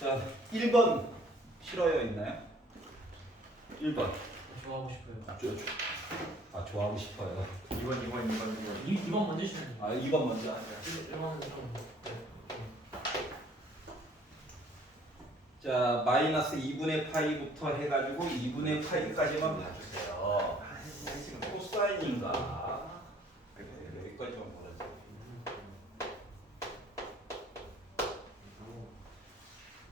자, 1번 싫어요 있나요? 1번. 좋아하고 싶어요. 좋아하고 싶어요. 2번 먼저 시작해. 2번 먼저 하세요. 1번은 좀. 자, 마이너스 2분의 파이부터 해가지고 2분의 파이까지만 봐주세요. 코사인인가? 여기까지만 보라죠.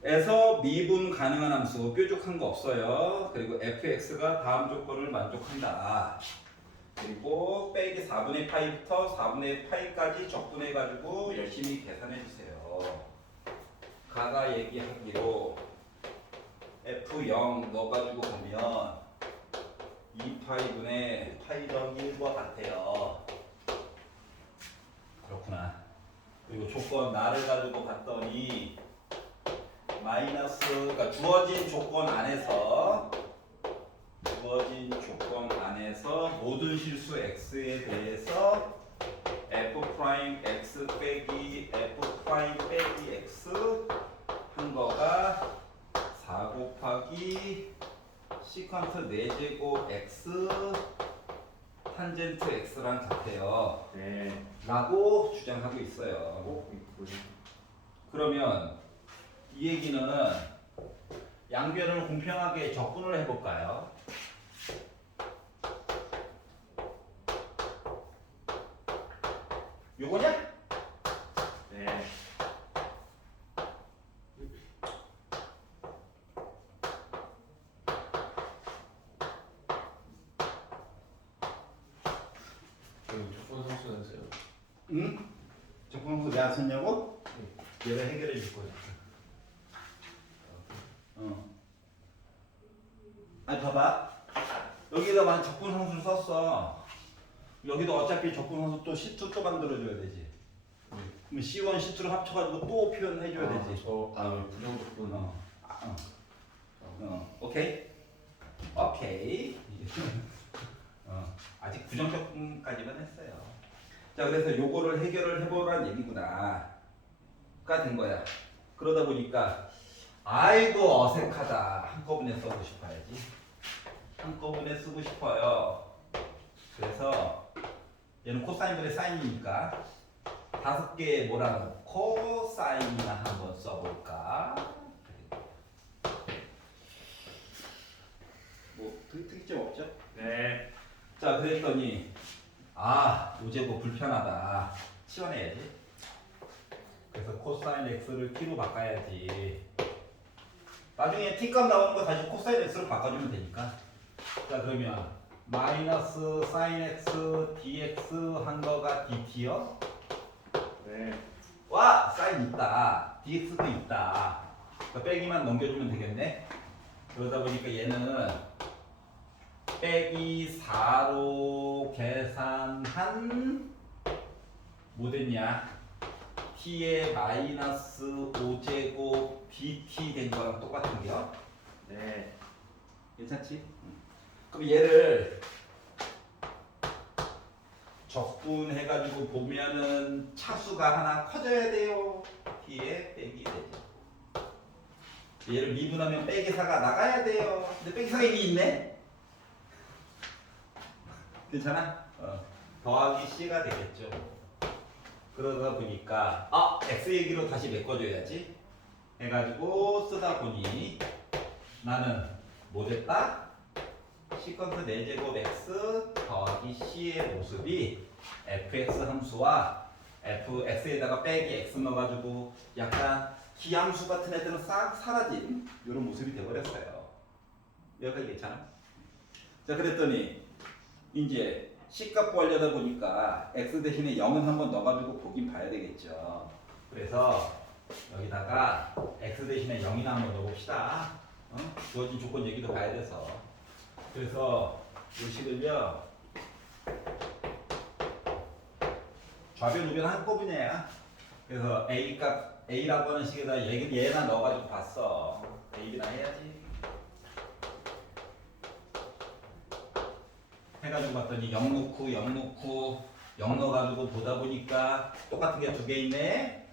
에서 미분 가능한 함수 뾰족한 거 없어요. 그리고 fx가 다음 조건을 만족한다. 그리고 빼기 4분의 파이부터 4분의 파이까지 적분해가지고 열심히 계산해주세요. 가가 얘기하기로 F0 넣어가지고 보면 2파이분의 파이 더하기 1과 같아요. 그렇구나. 그리고 조건 나를 가지고 봤더니 마이너스가 주어진 조건 안에서 모든 실수 x에 대해서 f 프라임 x 빼기 f 프라임 빼기 x 한 거가 4 곱하기 시컨트 4제곱 x 탄젠트 x랑 같아요. 네. 라고 주장하고 있어요. 그러면 이 얘기는 양변을 공평하게 적분을 해볼까요? 요거냐? 네. 조건 상수였어요. 응? 적분함수 내가 썼냐고? 얘가 해결해 줄 거야. 아니 봐봐. 여기다가 적분함수를 썼어. 여기도 어차피 적분함수 또 C2 또 만들어줘야 되지. 그럼 C1, C2를 합쳐가지고 또 표현해줘야 되지. 부정적분. 오케이? 오케이. 아직 부정적분까지만 했어요. 자, 그래서 요거를 해결을 해보라는 얘기구나. 가 된 거야. 그러다 보니까 아이고 어색하다. 한꺼번에 써고 싶어야지. 한꺼번에 쓰고 싶어요. 그래서 얘는 코사인분의 사인이니까 5개 몰아놓고 사인이나 한번 써볼까? 뭐 특징 없죠? 네. 자, 그랬더니 요제곱 불편하다. 치워내야지. 그래서 코사인 x를 t로 바꿔야지. 나중에 t값 나오는 거 다시 코사인 x로 바꿔주면 되니까. 자, 그러면 마이너스 사인 x dx 한 거가 dt요? 네. 와! 사인 있다. dx도 있다. 그러니까 빼기만 넘겨주면 되겠네. 그러다 보니까 얘는 빼기 4로 계산한 뭐 됐냐? t의 마이너스 5제곱 dt 된 거랑 똑같은 게요? 네. 괜찮지? 그럼 얘를 적분해가지고 보면은 차수가 하나 커져야 돼요. t에 빼기 되죠. 얘를 미분하면 빼기 4가 나가야 돼요. 근데 빼기 4가 이미 있네? 괜찮아? 더하기 c가 되겠죠. 그러다 보니까 x 얘기로 다시 메꿔줘야지. 해가지고 쓰다 보니 나는 뭐 됐다? 시컨트 4제곱 x 더하기 c의 모습이 fx 함수와 fx에다가 빼기 x 넣어가지고 약간 기함수 같은 애들은 싹 사라진 이런 모습이 돼버렸어요. 여기까지 괜찮아? 자, 그랬더니 이제 C값 구하려다 보니까 x 대신에 0은 한번 넣어가지고 보긴 봐야 되겠죠. 그래서 여기다가 x 대신에 0이나 한번 넣어봅시다. 주어진 조건 얘기도 봐야 돼서. 그래서 이 식을요 좌변 우변 한꺼번이야. 그래서 A라고 하는 식에다 얘나 넣어가지고 봤어. A나 해야지. 해가지고 봤더니 0 넣고 0 넣어가지고 보다 보니까 똑같은 게 2개 있네.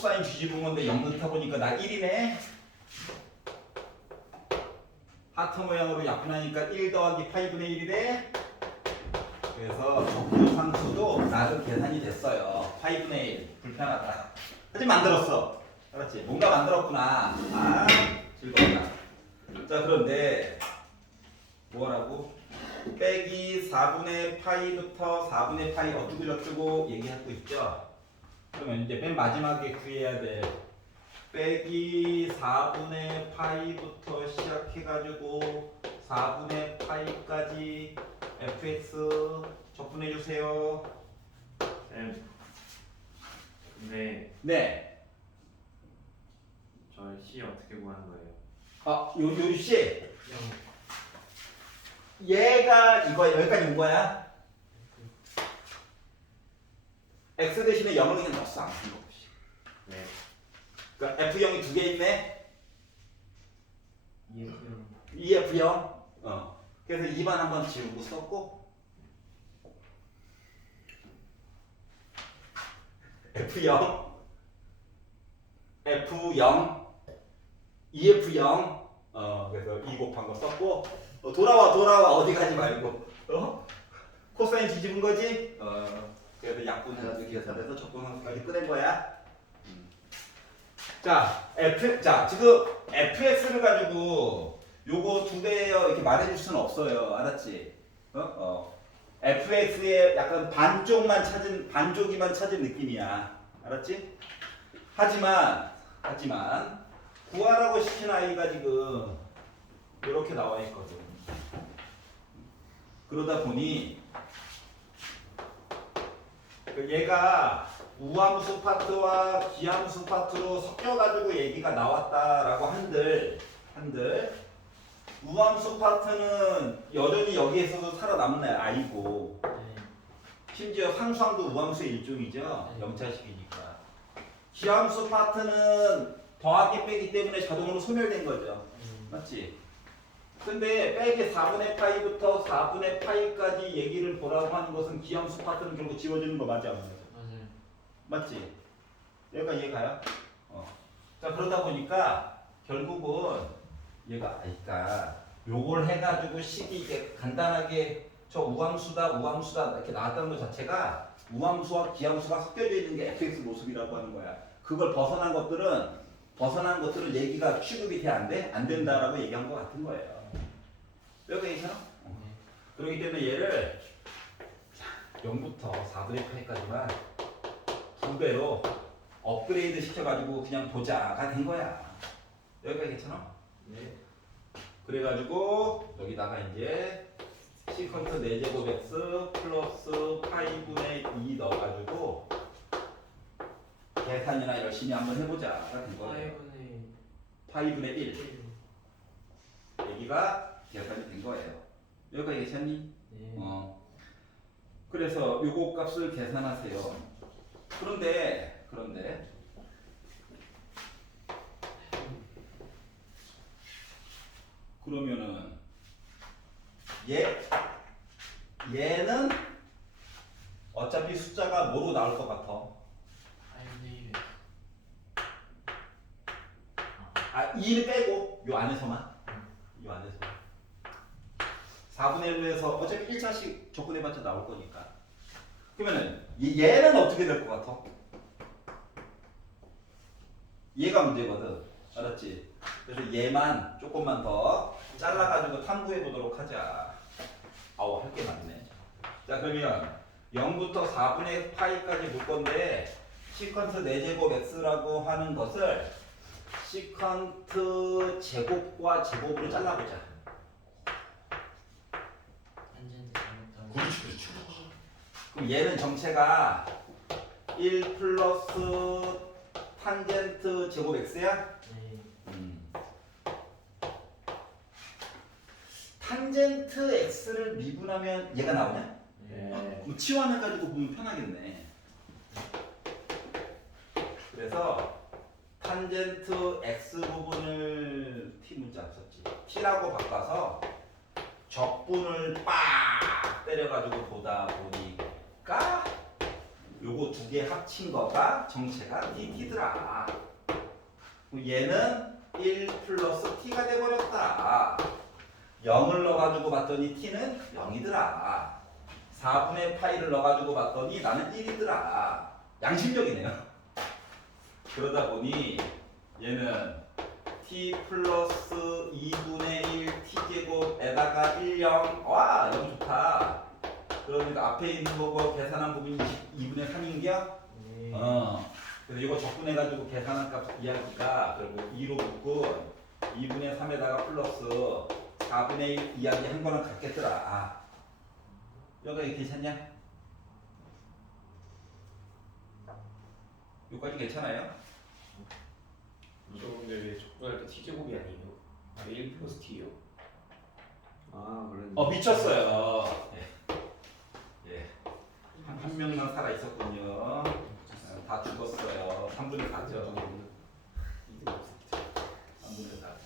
코사인 뒤집은 건데 0 넣다 보니까 나 1이네. 하트 모양으로 약분하니까 1 더하기 파이분의 1이래. 그래서 적분상수도 나름 계산이 됐어요. 파이분의 1 불편하다. 하지만 만들었어. 알았지? 뭔가 만들었구나. 아 즐거웠다. 자 그런데 뭐라고? 빼기 4분의 파이부터 4분의 파이 어쩌고 저쩌고 얘기하고 있죠. 그러면 이제 맨 마지막에 구해야 돼. 빼기 4분의 파이부터 시작해가지고 4분의 파이까지 fx 적분해 주세요. 쌤. 근데 네. 저 C 어떻게 구하는 거예요? 요 씨. 얘가 이거 여기까지 온 거야. x 대신에 0을 그냥 넣었어. 아무 생각 없이. 네. 그러니까 f0이 두 개 있네. EF형. EF0. 그래서 2번 한번 지우고 썼고 F0 F0 EF0 그래서 2 곱한 거 썼고 돌아와 어디 가지 말고 코사인 뒤집은 거지? 그래서 약분해가지고 계산해서 적분함수까지 꺼낸 거야. 자 지금 fx를 가지고 요거 두 배요 이렇게 말해줄 수는 없어요. 알았지? fx의 약간 반쪽이만 찾은 느낌이야. 알았지? 하지만 구하라고 시킨 아이가 지금 이렇게 나와 있거든. 그러다 보니 얘가 우함수 파트와 기함수 파트로 섞여가지고 얘기가 나왔다라고 한들 우함수 파트는 여전히 여기에서도 살아남는 아이고 심지어 상수항도 우함수의 일종이죠. 영차식이니까. 기함수 파트는 더하기 빼기 때문에 자동으로 소멸된 거죠. 맞지? 근데 빼기 4분의 파이부터 4분의 파이까지 얘기를 보라고 하는 것은 기함수 파트는 결국 지워지는 거 맞지 않나요? 맞아요. 맞지? 여기가 이해가요? 자 그러다 보니까 결국은 얘가 그러니까 요걸 해가지고 식이 이게 간단하게 저 우함수다 이렇게 나왔다는 것 자체가 우함수와 기함수가 섞여져 있는 게 fx 모습이라고 하는 거야. 그걸 벗어난 것들은 얘기가 취급이 안 된다라고 얘기한 것 같은 거예요. 여기 있잖아. 그렇기 때문에 얘를 0부터 4분의 8까지만 두 배로 업그레이드 시켜가지고 그냥 보자가 된 거야. 여기가 괜찮아? 네. 그래가지고 여기다가 이제 시컨트 4제곱 x 플러스 파이분의 2 넣어가지고 계산이나 열심히 한번 해보자가 된 거예요. 파이분의 1 여기가 계산이 된 거예요. 여기가 괜찮니? 네. 그래서 요거 값을 계산하세요. 그런데 그러면은 얘는 어차피 숫자가 뭐로 나올 것 같아? 2를 빼고 요 안에서만 4분의 1에서 어차피 1차씩 적분해봤자 나올 거니까. 그러면은 얘는 어떻게 될 것 같아? 얘가 문제거든. 알았지? 그래서 얘만 조금만 더 잘라가지고 탐구해 보도록 하자. 아우 할 게 많네. 자 그러면 0부터 4분의 파이까지 볼 건데 시컨트 4제곱 x라고 하는 것을 시컨트 제곱과 제곱으로 잘라보자. 그렇지. 그럼 얘는 정체가 1 플러스 탄젠트 제곱 x야? 탄젠트 x를 미분하면 얘가 나오냐? 네. 그럼 치환해가지고 보면 편하겠네. 그래서 탄젠트 x 부분을 t 문자 썼지. t라고 바꿔서 적분을 빡 때려가지고 보다 보니까 요거 두 개 합친 거가 정체가 tt더라. 얘는 1 플러스 t가 돼버렸다. 0을 넣어가지고 봤더니 t는 0이더라. 4분의 파이를 넣어가지고 봤더니 나는 1이더라. 양심적이네요. 그러다 보니 얘는 t 플러스 2분의 1 t제곱에다가 1, 0. 와, 0 좋다. 그러니까 앞에 있는 거고 계산한 부분이 2분의 3인겨? 네. 그래서 이거 적분해가지고 계산한 값 이야기가 결국 2로 묶은 2분의 3에다가 플러스 4분의 1 이야기 한 거랑 같겠더라. 아. 여기까지 괜찮냐? 여기까지 괜찮아요? 저 근데 왜 적분할 때 t제곱이 아니에요? 1 플러스 t요? 아 그래. 미쳤어요. 예. 한 명만 살아 있었군요. 다 죽었어요. 3분의 4죠. 3분의 4.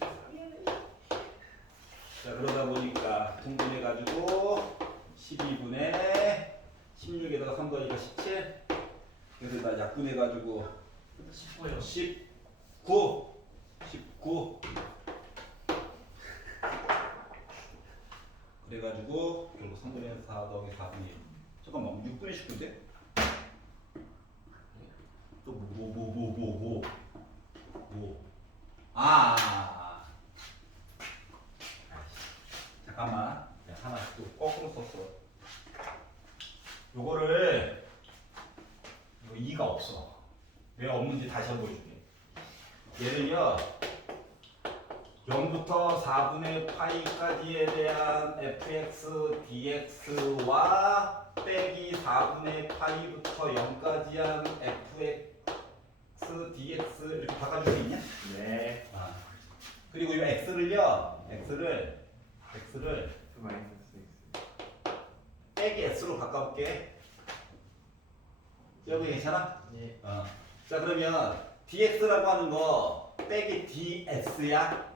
자, 그러다 보니까 통분해가지고 12분의 16에다가 3 더하기가 17. 그래서 나 약분해가지고 10호요. 19. 그래가지고 결국 3분의 4 더하기 4분의 1. 잠깐만 6분의 19인데? 또 뭐? 잠깐만. 야, 하나 또 거꾸로 썼어. 요거를 이거 2가 없어. 왜 없는지 다시 한번 보여줄게. 얘는요 0부터 4분의 파이까지에 대한 fx dx와 빼기 4분의 파이부터 0까지 한 fx dx 이렇게 바꿔줄 수 있냐? 네. 그리고 이 x를요 x를 그 마이너스 x. 빼기 x로 바꿔볼게. 여기 괜찮아? 네. 자 그러면 dx라고 하는 거 빼기 ds야?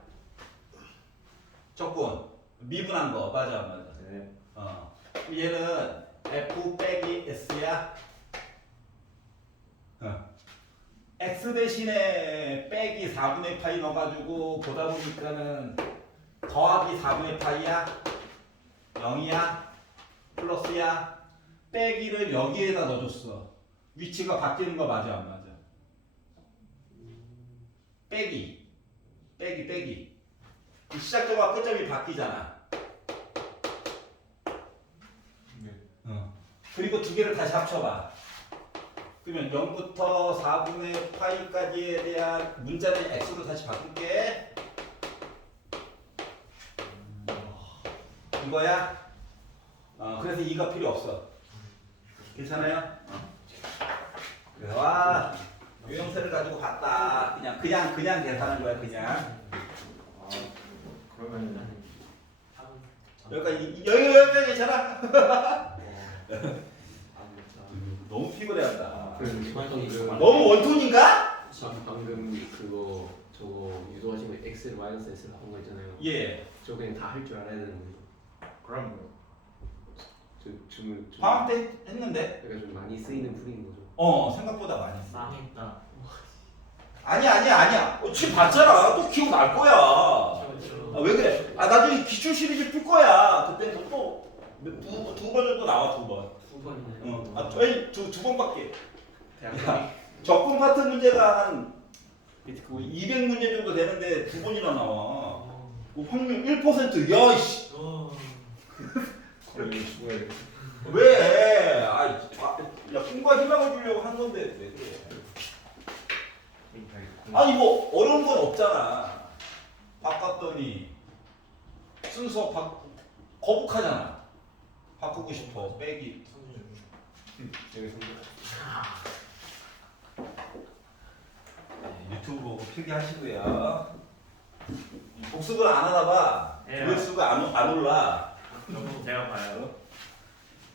적분 미분한 거 맞아. 네. 그럼 얘는 f 빼기 s야? x 대신에 빼기 4분의 파이 넣어가지고 보다 보니까는 더하기 4분의 파이야? 0이야? 플러스야? 빼기를 여기에다 넣어줬어. 위치가 바뀌는 거 맞아 안 맞아? 빼기 시작점과 끝점이 바뀌잖아. 그리고 두 개를 다시 합쳐봐. 그러면 0부터 4분의 파이까지에 대한 문자는 x로 다시 바꿀게. 이거야? 그래서 2가 필요 없어. 괜찮아요? 그래서 와 유형세를 가지고 봤다. 그냥 계산한 거야 그냥. 아 그러면 여기까지 괜찮아? 너무 피곤해한다. 너무 원톤인가? 방금 그거 저거 유도하신 거 X를 마이너스 S를 한 거 있잖아요. 예. 저 그냥 다 할 줄 알아야 되는 거예요. 그럼 뭐. 좀 방학 때 했는데. 약간 좀 많이 쓰이는 풀인 거죠. 생각보다 많이 써. 망했다. 아니야. 지금 봤잖아. 또 기억 날 거야. 왜 그래? 나중에 기출 시리즈 풀 거야. 그때 두 번 정도 나와 2번. 두 번이나요. 두 번밖에. 야, 적분 파트 문제가 한 200문제 정도 되는데 2번이나 나와. 그 확률 1%. 야, 씨. 거의 죽어야겠어. 왜? 야, 꿈과 희망을 주려고 한 건데 왜 그래? 아니 뭐 어려운 건 없잖아. 바꿨더니 순서 거북하잖아. 바꾸고 싶어. 빼기. 여기 선물. 유튜브 보고 필기하시고요. 복습을 안 하나 봐. 예. 조회수가 안 올라. 저도 제가 봐요.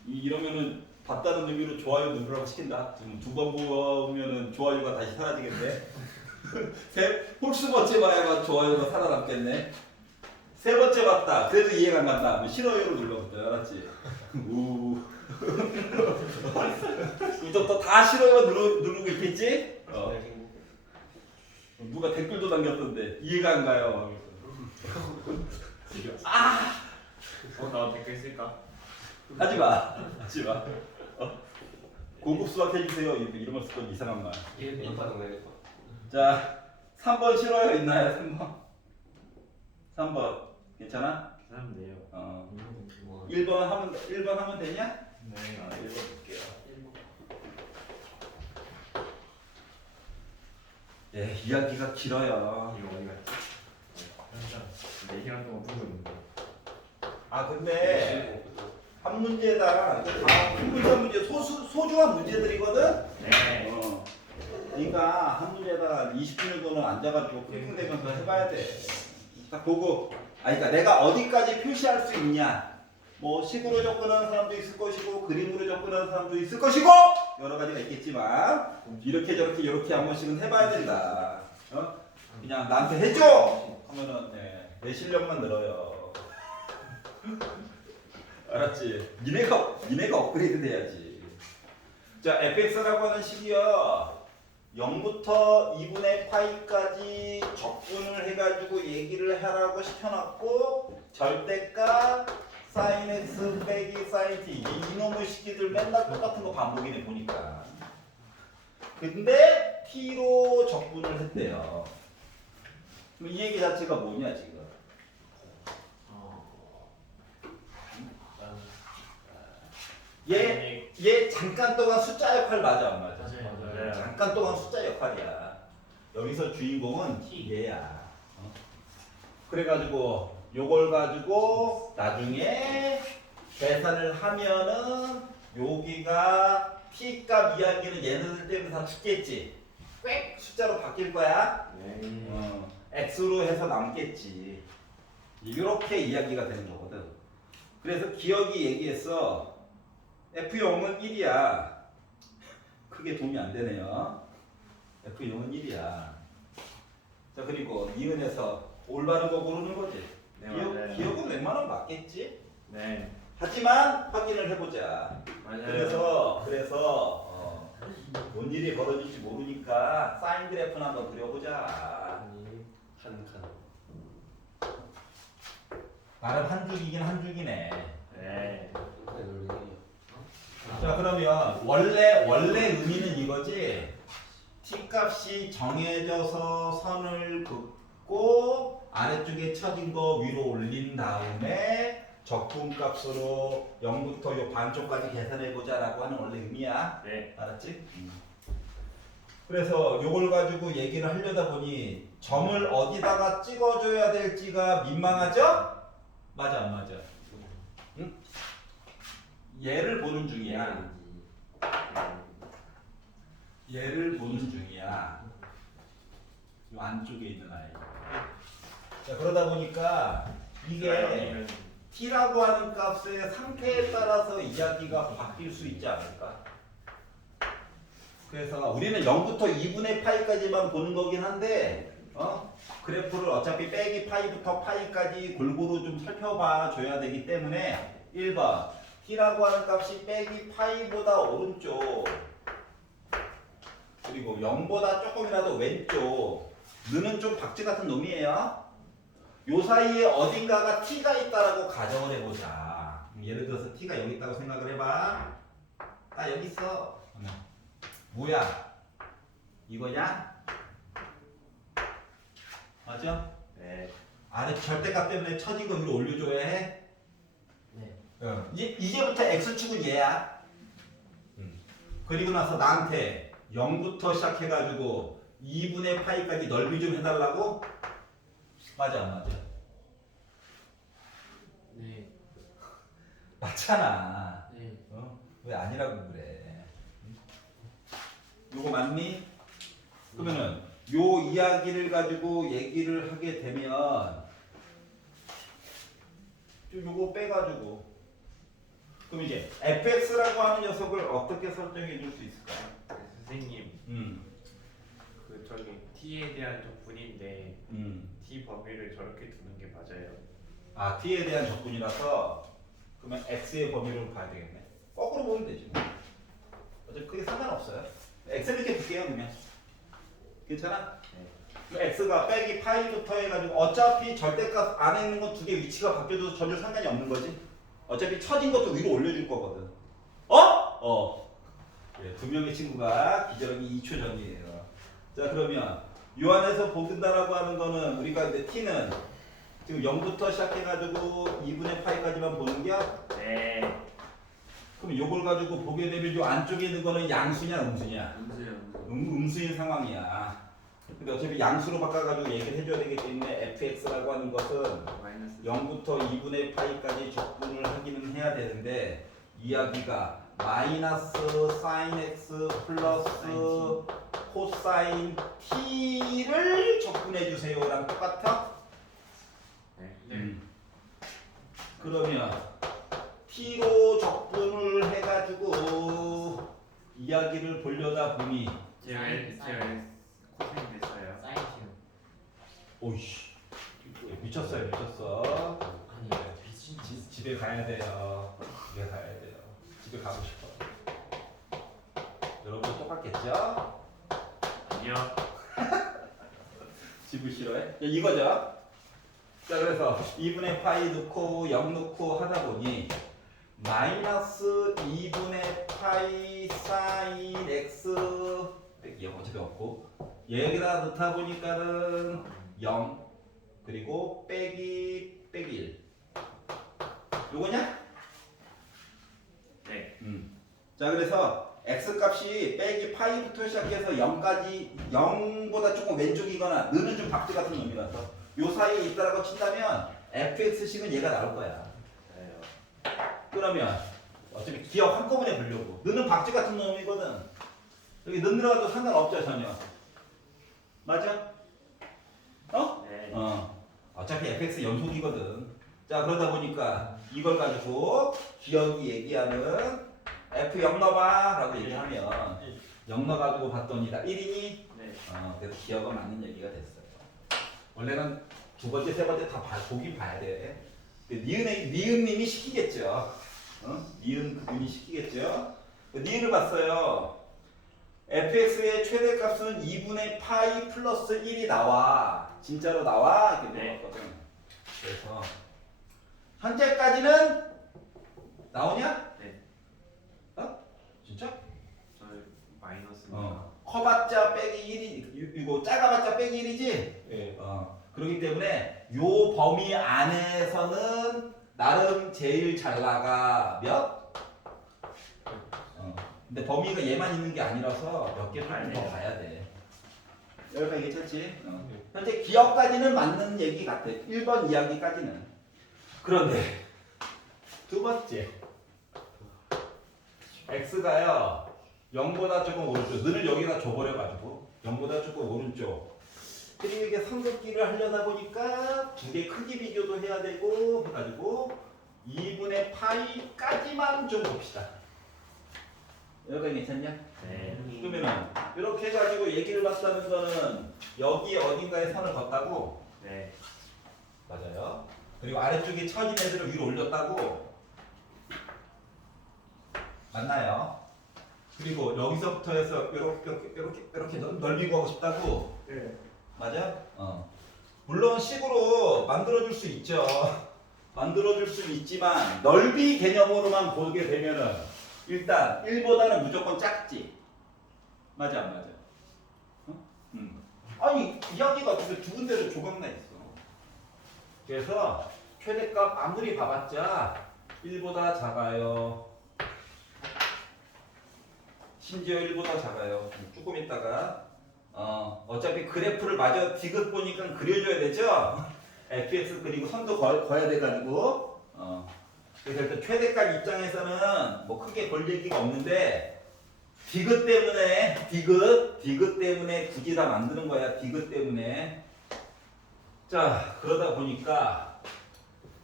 이러면은 봤다는 의미로 좋아요 누르라고 시킨다. 두 번 보면은 좋아요가 다시 사라지겠네. 홀수 번째 봐야만 좋아요가 살아남겠네. 세 번째 봤다. 그래도 이해가 안 간다. 싫어요를 눌러부터 알았지? 우. 또 다 싫어요 누르고 있겠지? 네, 행복해. 누가 댓글도 남겼던데 이해가 안 가요. 나 댓글 쓸까? 하지 마. 고급 수학 해주세요. 이런 걸 쓸 건 이상한 말. 1번 받아내겠다. 자, 3번 싫어요 있나요? 3번 괜찮아? 사람 돼요. 1번 하면 되냐? 네. 1번 볼게요. 예, 이야기가 길어요. 이거 어디 갔지? 현장. 4시간 동안 보고 있는데. 아 근데 한 문제당 한 문제 소중한 문제들이거든. 네. 그러니까 한 문제에다가 20분 정도는 앉아가지고 핑핑대면서 해봐야 돼. 딱 보고, 그러니까 내가 어디까지 표시할 수 있냐. 뭐 식으로 접근하는 사람도 있을 것이고 그림으로 접근하는 사람도 있을 것이고 여러 가지가 있겠지만 이렇게 저렇게 이렇게 한 번씩은 해봐야 된다. 그냥 나한테 해줘 하면은 내 실력만 늘어요. 알았지? 니네가 업그레이드 돼야지. 자, fx라고 하는 식이요. 0부터 2분의 파이까지 적분을 해가지고 얘기를 하라고 시켜놨고 절대값 sin x 빼기 sin t 이놈의 식기들 맨날 똑같은 거 반복이네 보니까. 근데 t로 적분을 했대요. 그럼 이 얘기 자체가 뭐냐 지금? 얘 잠깐 동안 숫자 역할 맞아 안 맞아? 맞아요. 잠깐 동안 숫자 역할이야. 여기서 주인공은 얘야. 그래가지고 요걸 가지고 나중에 계산을 하면은 여기가 t 값 이야기는 얘네들 때문에 다 죽겠지. 꽥 숫자로 바뀔 거야. x로 해서 남겠지. 이렇게 이야기가 되는 거거든. 그래서 기억이 얘기했어. F0은 1이야. 크게 도움이 안 되네요. F0은 1이야. 자, 그리고 니은에서 올바른 거 고르는 거지. 네, 맞아요. 기억은 웬만하면 맞겠지. 네. 하지만 확인을 해보자. 맞아요. 그래서 뭔 일이 벌어질지 모르니까 사인 그래프나 한번 그려보자. 한 칸. 나름 한 줄이긴 한 줄이네. 네. 자, 그러면 원래 의미는 이거지. t 값이 정해져서 선을 긋고 아래쪽에 쳐진 거 위로 올린 다음에 적분값으로 0부터 요 반쪽까지 계산해보자라고 하는 원래 의미야. 네. 알았지? 그래서 요걸 가지고 얘기를 하려다 보니 점을 어디다가 찍어줘야 될지가 민망하죠? 맞아 안 맞아? 응? 얘를 보는 중이야. 얘를 보는 중이야. 요 안쪽에 있는 아이. 자, 그러다 보니까 이게 t라고 하는 값의 상태에 따라서 이야기가 바뀔 수 있지 않을까? 그래서 우리는 0부터 2분의 파이까지만 보는 거긴 한데 그래프를 어차피 빼기 파이부터 파이까지 골고루 좀 살펴봐 줘야 되기 때문에 1번 t라고 하는 값이 빼기 파이보다 오른쪽 그리고 0보다 조금이라도 왼쪽 느는 좀 박쥐 같은 놈이에요. 요 사이에 어딘가가 t가 있다라고 가정을 해보자. 예를 들어서 t가 여기 있다고 생각을 해봐. 아 여기 있어. 뭐야? 이거냐? 맞죠? 네. 아래 절대값 때문에 처진 거 위로 올려줘야 해? 네. 이제부터 x축은 얘야. 그리고 나서 나한테 0부터 시작해가지고 2분의 파이까지 넓이 좀 해달라고? 맞아 안 맞아? 네. 맞잖아. 네. 왜 아니라고 그래? 요거 맞니? 그러면은 요 이야기를 가지고 얘기를 하게 되면 요거 빼가지고 그럼 이제 fx라고 하는 녀석을 어떻게 설정해 줄 수 있을까요? 선생님, 그 저기 t에 대한 적분인데 t 범위를 저렇게 두는 게 맞아요? 아 t에 대한 적분이라서 그러면 x의 범위로 가야 되겠네. 거꾸로 보면 되지 뭐. 어차피 크게 상관없어. 볼게요 그러면. 괜찮아? 네. x가 빼기 파이부터 해가지고 어차피 절대값 안에 있는 거 두 개 위치가 바뀌어도 전혀 상관이 없는 거지. 어차피 처진 것도 위로 올려줄 거거든. 예, 두 명의 친구가 기절하기 2초 전이에요. 자 그러면 요 안에서 보긴다라고 하는 거는 우리가 이제 t는 지금 0부터 시작해가지고 2분의 파이까지만 보는 게 네. 그럼 요걸 가지고 보게 되면 요 안쪽에 있는 거는 양수냐 음수냐? 음수인 상황이야. 근데 어차피 양수로 바꿔가지고 얘기를 해줘야 되기 때문에 fx라고 하는 것은 0부터 2분의 파이까지 적분을 하기는 해야 되는데 이야기가 마이너스 사인 x 플러스 코사인 t를 적분해 주세요랑 똑같아? 네. 그러면 t로 적분을 해가지고 이야기를 보려다 보니 제가 코생 됐어요. 사인 시험. 오이씨 미쳤어요 미쳤어. 아니 미친 짓. 집에 가야 돼요. 집에 가야 돼요. 집에 가고 싶어. 여러분 똑같겠죠? 아니요. 집을 싫어해? 자, 이거죠. 자 그래서 2분의 파이 넣고 0 넣고 하다 보니 마이너스 2분의 파이 사인 x 빼기 0 어차피 없고 여기다 넣다 보니까는 0 그리고 빼기 1 요거냐? 네. 자 그래서 x 값이 빼기 파이부터 시작해서 0까지 0보다 조금 왼쪽이거나 느는 좀 박쥐 같은 놈이라서 요 사이에 있다라고 친다면 fx식은 얘가 나올 거야. 그러면 어차피 기억 한꺼번에 보려고 느는 박쥐 같은 놈이거든. 여기 는 들어가도 상관없죠 전혀. 맞아? 네. 어차피 fx 연속이거든. 자 그러다 보니까 이걸 가지고 기억이 얘기하는 f0 넣어봐 라고 얘기하면 0 넣어가지고 봤더니 다 1이니 네. 그래서 기억은 맞는 얘기가 됐어요. 원래는 두 번째 세 번째 다 보긴 봐야 돼. 니은님이 시키겠죠. 니은 그분이 시키겠죠. 니은을 봤어요. fx의 최대값은 2분의 파이 플러스 1이 나와. 진짜로 나와 이렇게 네. 물어봤거든. 그래서 현재까지는 나오냐? 네. 진짜? 저 마이너스. 커봤자 빼기 1이 이거 작아봤자 빼기 1이지? 네. 그렇기 때문에 요 범위 안에서는 나름 제일 잘 나가 몇? 근데 범위가 얘만 있는 게 아니라서 몇 개를 더 봐야 돼. 여기까지 괜찮지? 현재 기억까지는 맞는 얘기 같아. 1번 이야기까지는. 그런데 두 번째 x가요 0보다 조금 오른쪽 는을 여기다 줘버려가지고 0보다 조금 오른쪽 그리고 이게 삼각기를 하려다 보니까 두 개 크기 비교도 해야 되고 해가지고 2분의 파이까지만 좀 봅시다. 여기까지 괜찮냐? 네. 그러면은 이렇게 해가지고 얘기를 봤다는 거는 여기 어딘가에 선을 걷다고. 네. 맞아요. 그리고 아래쪽에 처진 애들을 위로 올렸다고. 맞나요? 그리고 여기서부터 해서 이렇게 넓히고 하고 싶다고. 네. 맞아? 물론 식으로 만들어줄 수 있죠. 만들어줄 수는 있지만 넓이 개념으로만 보게 되면은 일단 1보다는 무조건 작지. 맞아 안 맞아? 아니 이야기가 어떻게 두 군데로 조각나 있어. 그래서 최대값 아무리 봐봤자 1보다 작아요. 심지어 1보다 작아요. 조금 있다가 어차피 그래프를 마저 디귿 보니까 그려줘야 되죠? fx 그리고 선도 거야 돼가지고 그래서 일단 최대값 입장에서는 뭐 크게 볼 얘기가 없는데 디귿 때문에 굳이 다 만드는 거야. 디귿 때문에. 자 그러다 보니까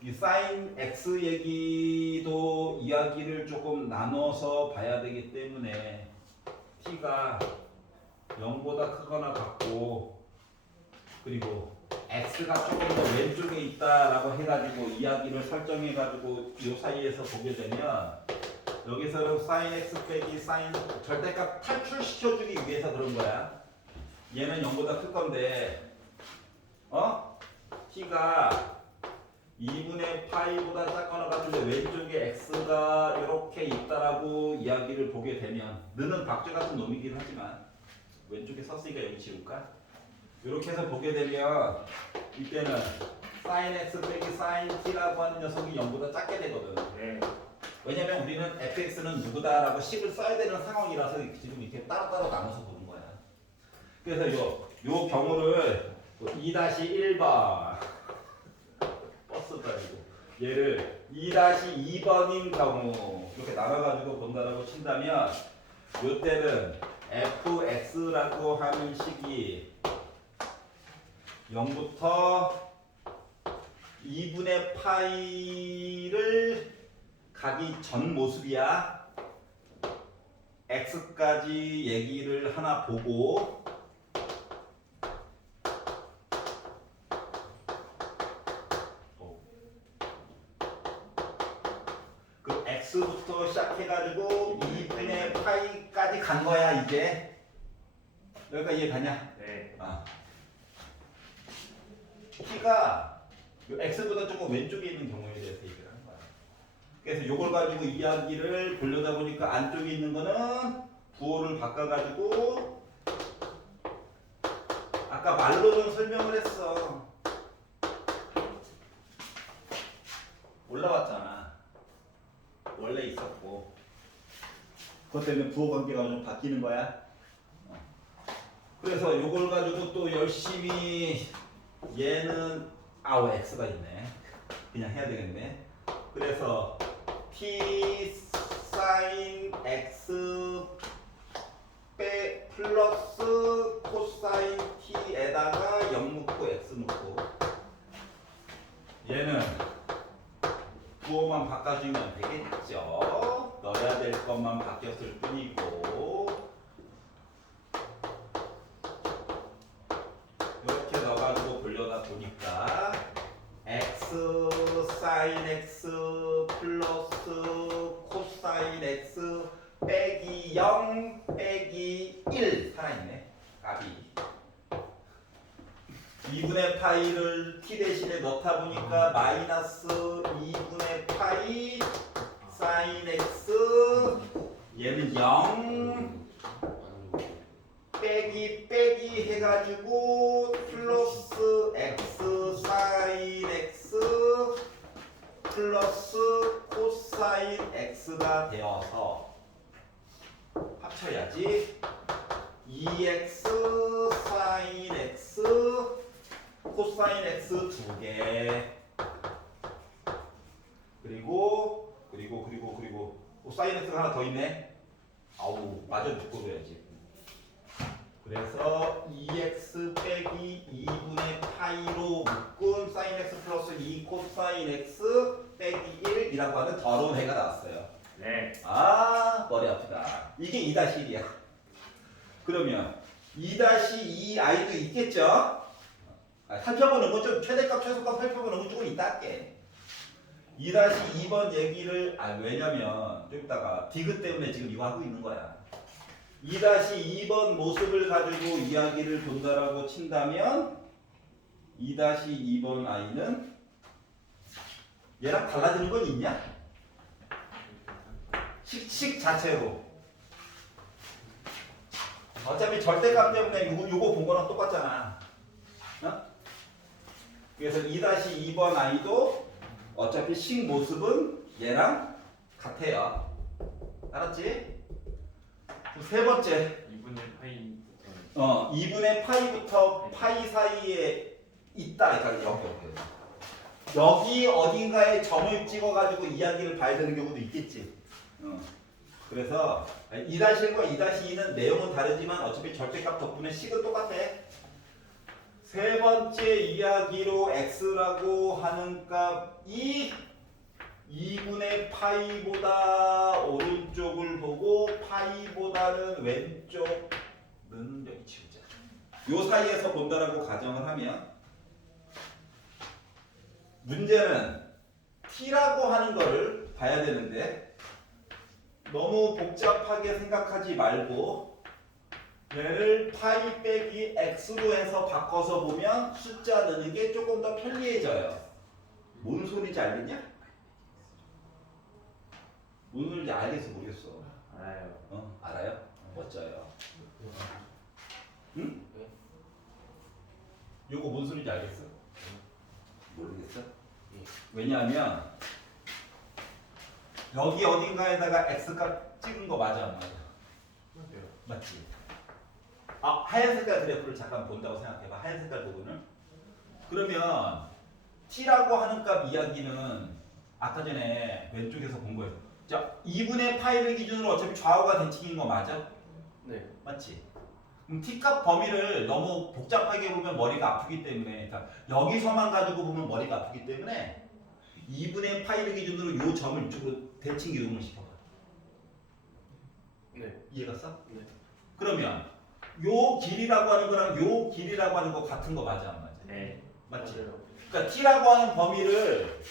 이 사인 x 얘기도 이야기를 조금 나눠서 봐야 되기 때문에 t가 0보다 크거나 같고 그리고 x가 조금 더 왼쪽에 있다라고 해가지고 이야기를 설정해가지고 이 사이에서 보게 되면 여기서는 sin x 빼기 sin 절대값 탈출시켜주기 위해서 그런 거야. 얘는 0보다 클 건데 t가 2분의 파이보다 작거나 같은데 왼쪽에 x가 이렇게 있다라고 이야기를 보게 되면 너는 박쥐 같은 놈이긴 하지만 왼쪽에 썼으니까 여기 지울까? 이렇게 해서 보게 되면 이때는 sin x 빼기 sin t라고 하는 녀석이 0보다 작게 되거든. 네. 왜냐면 우리는 fx는 누구다라고 식을 써야 되는 상황이라서 지금 이렇게 따로따로 나눠서 보는 거야. 그래서 요 경우를 2-1번 버스가 아니고 얘를 2-2번인 경우 이렇게 나눠가지고 본다라고 친다면 요때는 fx라고 하는 식이 0부터 2분의 파이를 가기 전 모습이야. x까지 얘기를 하나 보고 그 x부터 시작해가지고 2분의 파이까지 간 거야 이제. 여기까지 이해가냐? 네. 아. t가 x보다 조금 왼쪽에 있는 경우에 대해서 얘기를 하는 거야. 그래서 이걸 가지고 이야기를 보려다 보니까 안쪽에 있는 거는 부호를 바꿔가지고 아까 말로는 설명을 했어. 올라왔잖아. 원래 있었고 그것 때문에 부호 관계가 좀 바뀌는 거야. 그래서 이걸 가지고 또 열심히 얘는 아우 x가 있네. 그냥 해야 되겠네. 그래서 t sin x 빼 플러스 코사인 t에다가 0 넣고 x 넣고 얘는 부호만 바꿔주면 되겠죠. 넣어야 될 것만 바뀌었을 뿐이고 이렇게 넣어가지고 보려다 보니까 x sin x 플러스 코사인 x 빼기 0 빼기 1 살아있네. 값이 2분의 파이를 t 대신에 넣다 보니까 마이너스 2분의 파이 sin x 얘는 0 빼기 빼기 해가지고 플러스 x sin x 플러스 코사인 x가 되어서 합쳐야지 2x sin x 코사인 x 2개 그리고 사인 x가 하나 더 있네. 아우 마저 묶고 둬야지. 그래서 2x 빼기 2분의 파이로 묶은 sin x 플러스 2 코사인 x 빼기 1이라고 하는 더러운 해가 나왔어요. 네. 아 머리 아프다. 이게 2-1이야. 그러면 2-2i도 있겠죠? 살펴보는 건 좀 최대값 최소값 살펴보는 건 조금 이따 할게. 2-2번 얘기를 왜냐면 좀 이따가 디귿 때문에 지금 이거 하고 있는 거야. 2-2번 모습을 가지고 이야기를 본다라고 친다면 2-2번 i는 얘랑 달라지는 건 있냐? 식 자체로 어차피 절대값 때문에 요거 본 거랑 똑같잖아. 그래서 2-2번 i도 어차피 식 모습은 얘랑 같아요. 알았지? 세 번째 2분의 파이부터 2분의 파이부터 파이 사이에 있다. 그러니까 여기 어딘가에 점을 찍어가지고 이야기를 봐야 되는 경우도 있겠지. 그래서 2-1과 2-2는 내용은 다르지만 어차피 절대값 덕분에 식은 똑같아. 세 번째 이야기로 x라고 하는 값이 2분의 파이보다 오른쪽을 보고 파이보다는 왼쪽은 여기 치우자. 요 사이에서 본다라고 가정을 하면 문제는 t라고 하는 걸 봐야 되는데 너무 복잡하게 생각하지 말고 얘를 파이 빼기 x로 해서 바꿔서 보면 숫자 넣는 게 조금 더 편리해져요. 뭔 소리인지 알겠냐? 뭔 소리인지 알겠어 모르겠어? 알아요. 알아요? 멋져요. 응? 네. 요거 뭔 소리인지 알겠어? 모르겠어? 예. 왜냐하면 여기 어딘가에다가 x값 찍은 거 맞아 안 맞아? 맞아요. 맞지? 아 하얀 색깔 그래프를 잠깐 본다고 생각해봐. 하얀 색깔 부분을. 그러면 t라고 하는 값 이야기는 아까 전에 왼쪽에서 본 거예요. 자 2분의 파이를 기준으로 어차피 좌우가 대칭인 거 맞아? 네. 맞지? 그럼 t값 범위를 너무 복잡하게 보면 머리가 아프기 때문에 그러니까 여기서만 가지고 보면 머리가 아프기 때문에 2분의 파이를 기준으로 요 점을 이쪽으로 대칭 이동을 시켜봐. 네. 이해갔어? 네. 그러면 요 길이라고 하는 거랑 요 길이라고 하는 거 같은 거 맞아 안 맞아? 네. 맞지? 맞아요. 그러니까 t라고 하는 범위를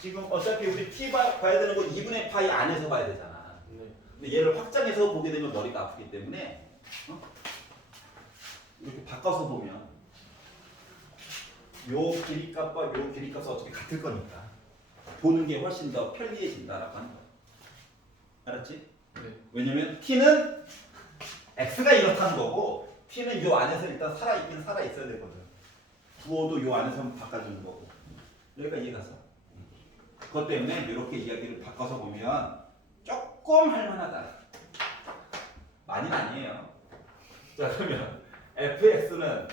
지금 어차피 우리 t 봐야 되는 거 2분의 파이 안에서 봐야 되잖아. 네. 근데 얘를 확장해서 보게 되면 머리가 아프기 때문에 이렇게 바꿔서 보면 요 길이값과 요 길이값은 어차피 같을 거니까 보는 게 훨씬 더 편리해진다라고 하는 거야. 알았지? 네. 왜냐면 t는 x가 이렇다는 거고 t는 요 안에서 일단 살아있긴 살아있어야 되거든. 부호도 요 안에서 바꿔주는 거고. 여기까지 이해가서? 그것 때문에 이렇게 이야기를 바꿔서 보면 조금 할만하다. 많이는 아니에요. 자 그러면 fx는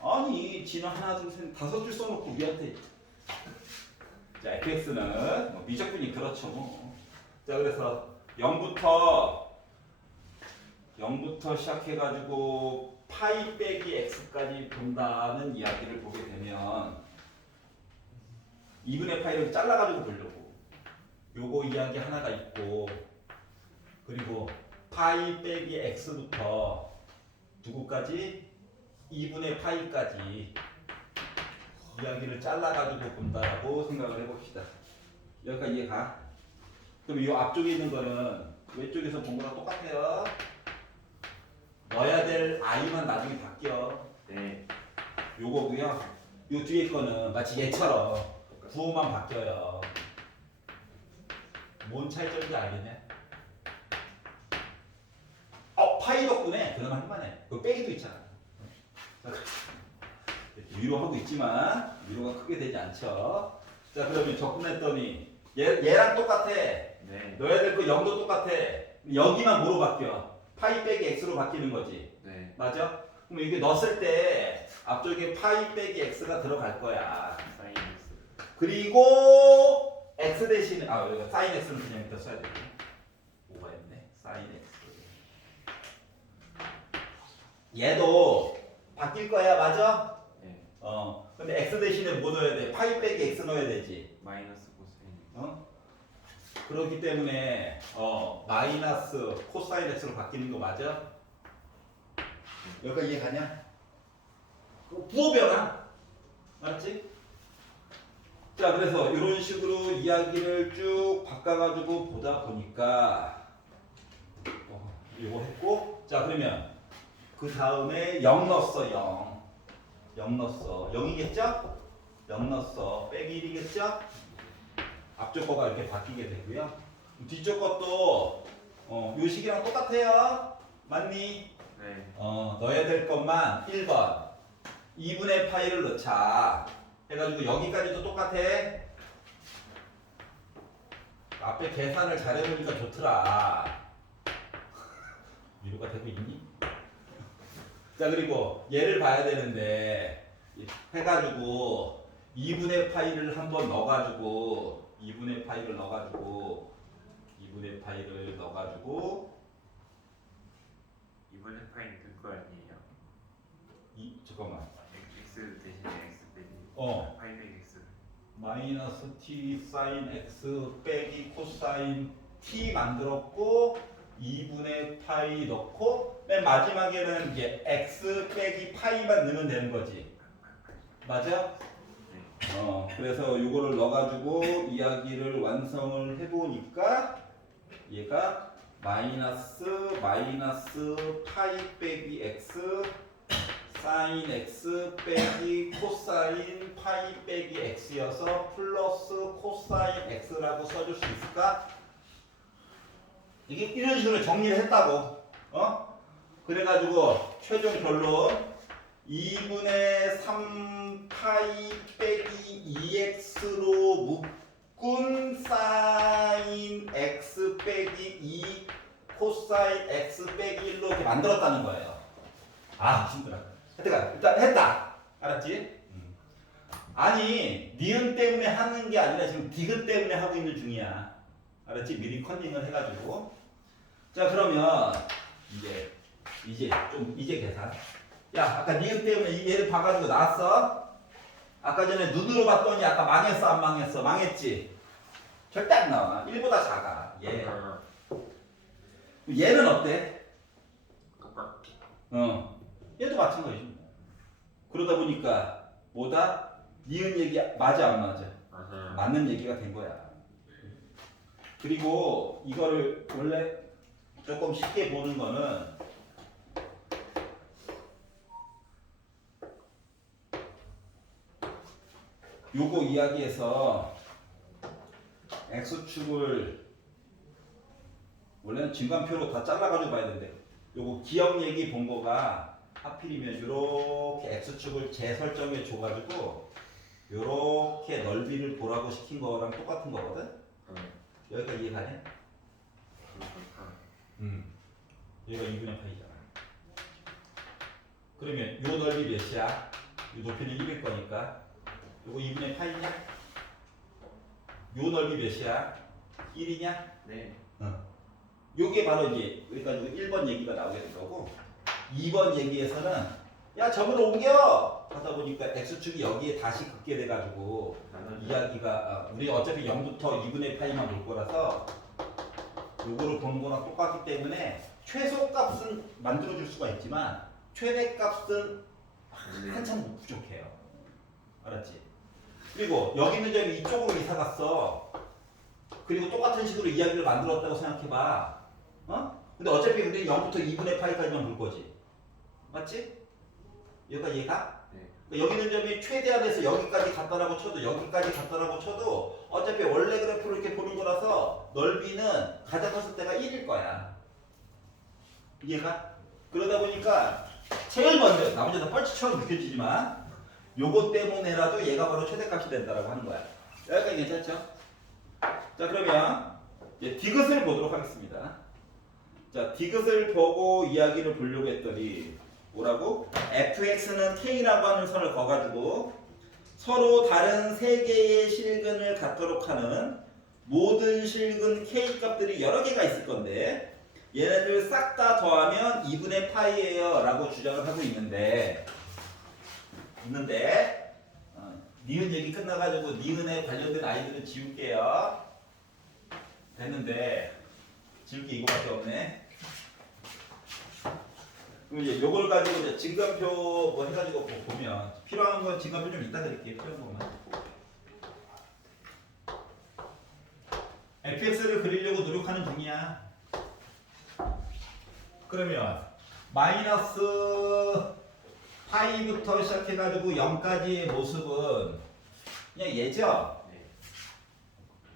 아니 지는 하나 둘셋 다섯 줄 써놓고 우리한테 자 fx는 뭐 미적분이 그렇죠 뭐. 자 그래서 0부터 시작해가지고 파이 빼기 x까지 본다는 이야기를 보게 되면 2분의 파이를 잘라가지고 보려고 요거 이야기 하나가 있고 그리고 파이 빼기 x부터 누구까지 2분의 파이까지 이야기를 잘라가지고 본다라고 생각을 해봅시다. 여기까지 이해가? 그럼 이 앞쪽에 있는 거는 왼쪽에서 본 거랑 똑같아요. 넣어야 될 i만 나중에 바뀌어. 네. 요거고요. 요 뒤에 거는 마치 얘처럼 부호만 바뀌어요. 뭔 차이점인지 알겠냐? 파이 덕분에 그나마 할만해. 그 빼기도 있잖아. 위로 하고 있지만 위로가 크게 되지 않죠. 자 그러면 접근했더니 얘랑 똑같아. 네. 넣어야 될 거 0도 똑같아. 여기만 뭐로 바뀌어? 파이 빼기 x로 바뀌는 거지. 네. 맞아? 그럼 이게 넣었을 때 앞쪽에 파이 빼기 x가 들어갈 거야. 사인 x. 그리고 x 대신에 여기가 사인 x는 그냥 일단 써야 되겠네. 오버했네. 사인 x. 얘도 바뀔 거야, 맞아? 네. 근데 x 대신에 뭐 넣어야 돼? 파이 빼기 x 넣어야 되지. 마이너스 코사인. 그렇기 때문에 마이너스 코사인 x로 바뀌는 거 맞아? 여기까지 이해가냐? 부호 변화. 알았지? 자, 그래서 이런 식으로 이야기를 쭉 바꿔가지고 보다 보니까 이거 했고, 자 그러면 그 다음에 0 넣었어. 0 넣었어. 0이겠죠? 0 넣었어. 빼기 1이겠죠? 앞쪽 거가 이렇게 바뀌게 되고요. 뒤쪽 것도 요 식이랑 똑같아요. 맞니? 네. 넣어야 될 것만 1번 2분의 파이를 넣자 해가지고 여기까지도 똑같아. 앞에 계산을 잘해보니까 좋더라. 위로가 되고 있니? 자 그리고 얘를 봐야 되는데 해가지고 2분의 파이를 한번 넣어가지고 2분의 파이를 넣어가지고 2분의 파이는 그거 아니에요? 잠깐만. x 대신에 x 빼기. 파이 빼기 x. 마이너스 t 사인 x 빼기 코사인 t 만들었고 2분의 파이 넣고 맨 마지막에는 이제 x 빼기 파이만 넣으면 되는 거지. 맞아? 그래서 이거를 넣어가지고 이야기를 완성을 해보니까 얘가 마이너스 파이 빼기 x 사인 x 빼기 코사인 파이 빼기 x여서 플러스 코사인 x라고 써줄 수 있을까? 이게 이런 식으로 정리를 했다고. 그래가지고 최종 결론 2분의 3 파이 빼기 2x로 묶은 사인 x 빼기 2 코사인 x 빼기 1로 이렇게 만들었다는 거예요. 아 힘들어. 하여튼 일단 했다. 알았지? 아니 니은 때문에 하는 게 아니라 지금 디귿 때문에 하고 있는 중이야. 알았지? 미리 컨닝을 해가지고. 자 그러면 이제 계산. 야 아까 니은 때문에 이 얘를 봐가지고 나왔어? 아까 전에 눈으로 봤더니 아까 망했어 안 망했어? 망했지? 절대 안 나와. 1보다 작아. 얘. 얘는 어때? 똑같게. 얘도 마찬가지지. 그러다 보니까 뭐다? 니은 얘기 맞아 안 맞아? 맞아요. 맞는 얘기가 된 거야. 그리고 이거를 원래 조금 쉽게 보는 거는 요거 이야기에서 x축을 원래는 진관표로 다 잘라가지고 봐야 되는데 요거 기억 얘기 본 거가 하필이면 요렇게 x축을 재설정해 줘가지고 요렇게 넓이를 보라고 시킨 거랑 똑같은 거거든? 여기까지 이해가냐? 여기가 2분의 파이잖아. 그러면 요 넓이 몇이야? 요 높이는 1일 거니까 요거 2분의 파이냐? 요 넓이 몇이야? 1이냐? 네. 요게 바로 이제 여기까지 1번 얘기가 나오게 된 거고 2번 얘기에서는 야 점으로 옮겨! 하다 보니까 x축이 여기에 다시 긋게 돼가지고 이야기가 우리 어차피 0부터 2분의 파이만 볼 거라서 요거를 보는 거랑 똑같기 때문에 최소값은 만들어줄 수가 있지만 최대값은 한참 부족해요. 알았지? 그리고 여기 있는 점이 이쪽으로 이사 갔어. 그리고 똑같은 식으로 이야기를 만들었다고 생각해봐. 근데 어차피 우리는 0부터 2분의 파이까지만 볼 거지. 맞지? 여기까지 이해가? 네. 그러니까 여기 있는 점이 최대한에서 여기까지 갔다라고 쳐도 여기까지 갔다라고 쳐도 어차피 원래 그래프를 이렇게 보는 거라서 넓이는 가장 컸을 때가 1일 거야. 이해가? 그러다 보니까 제일 먼저 나머지 다 뻘치처럼 느껴지지만 요거 때문에라도 얘가 바로 최대값이 된다라고 하는 거야. 여기까지 괜찮죠? 자 그러면 이제 디귿을 보도록 하겠습니다. 자 디귿을 보고 이야기를 보려고 했더니 뭐라고? fx는 k라고 하는 선을 그어가지고 서로 다른 세 개의 실근을 갖도록 하는 모든 실근 k 값들이 여러 개가 있을 건데 얘네들 싹 다 더하면 2분의 파이예요 라고 주장을 하고 있는데 니은 얘기 끝나가지고 니은에 관련된 아이들은 지울게요. 됐는데 지울 게 이거밖에 없네. 그럼 이제 요걸 가지고 이제 진간표 뭐 해가지고 보면 필요한 건 진간표 좀 이따 드릴게요. 필요한 것만. fx를 그리려고 노력하는 중이야. 그러면 마이너스 파이부터 시작해가지고 0까지의 모습은 그냥 얘죠? 네.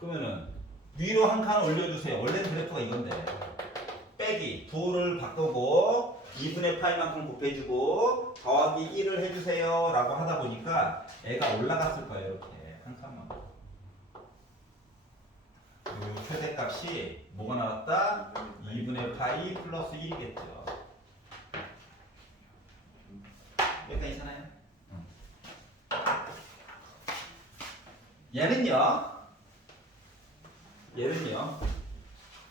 그러면은 위로 한 칸 올려주세요. 원래는 그래프가 이건데 빼기 2를 바꾸고 2분의 파이만큼 곱해주고 더하기 1을 해주세요 라고 하다 보니까 애가 올라갔을 거예요. 이렇게 한 칸만. 그리고 최대값이 뭐가 나왔다? 2분의 파이 플러스 1이겠죠. 여기까지 괜찮아요? 얘는요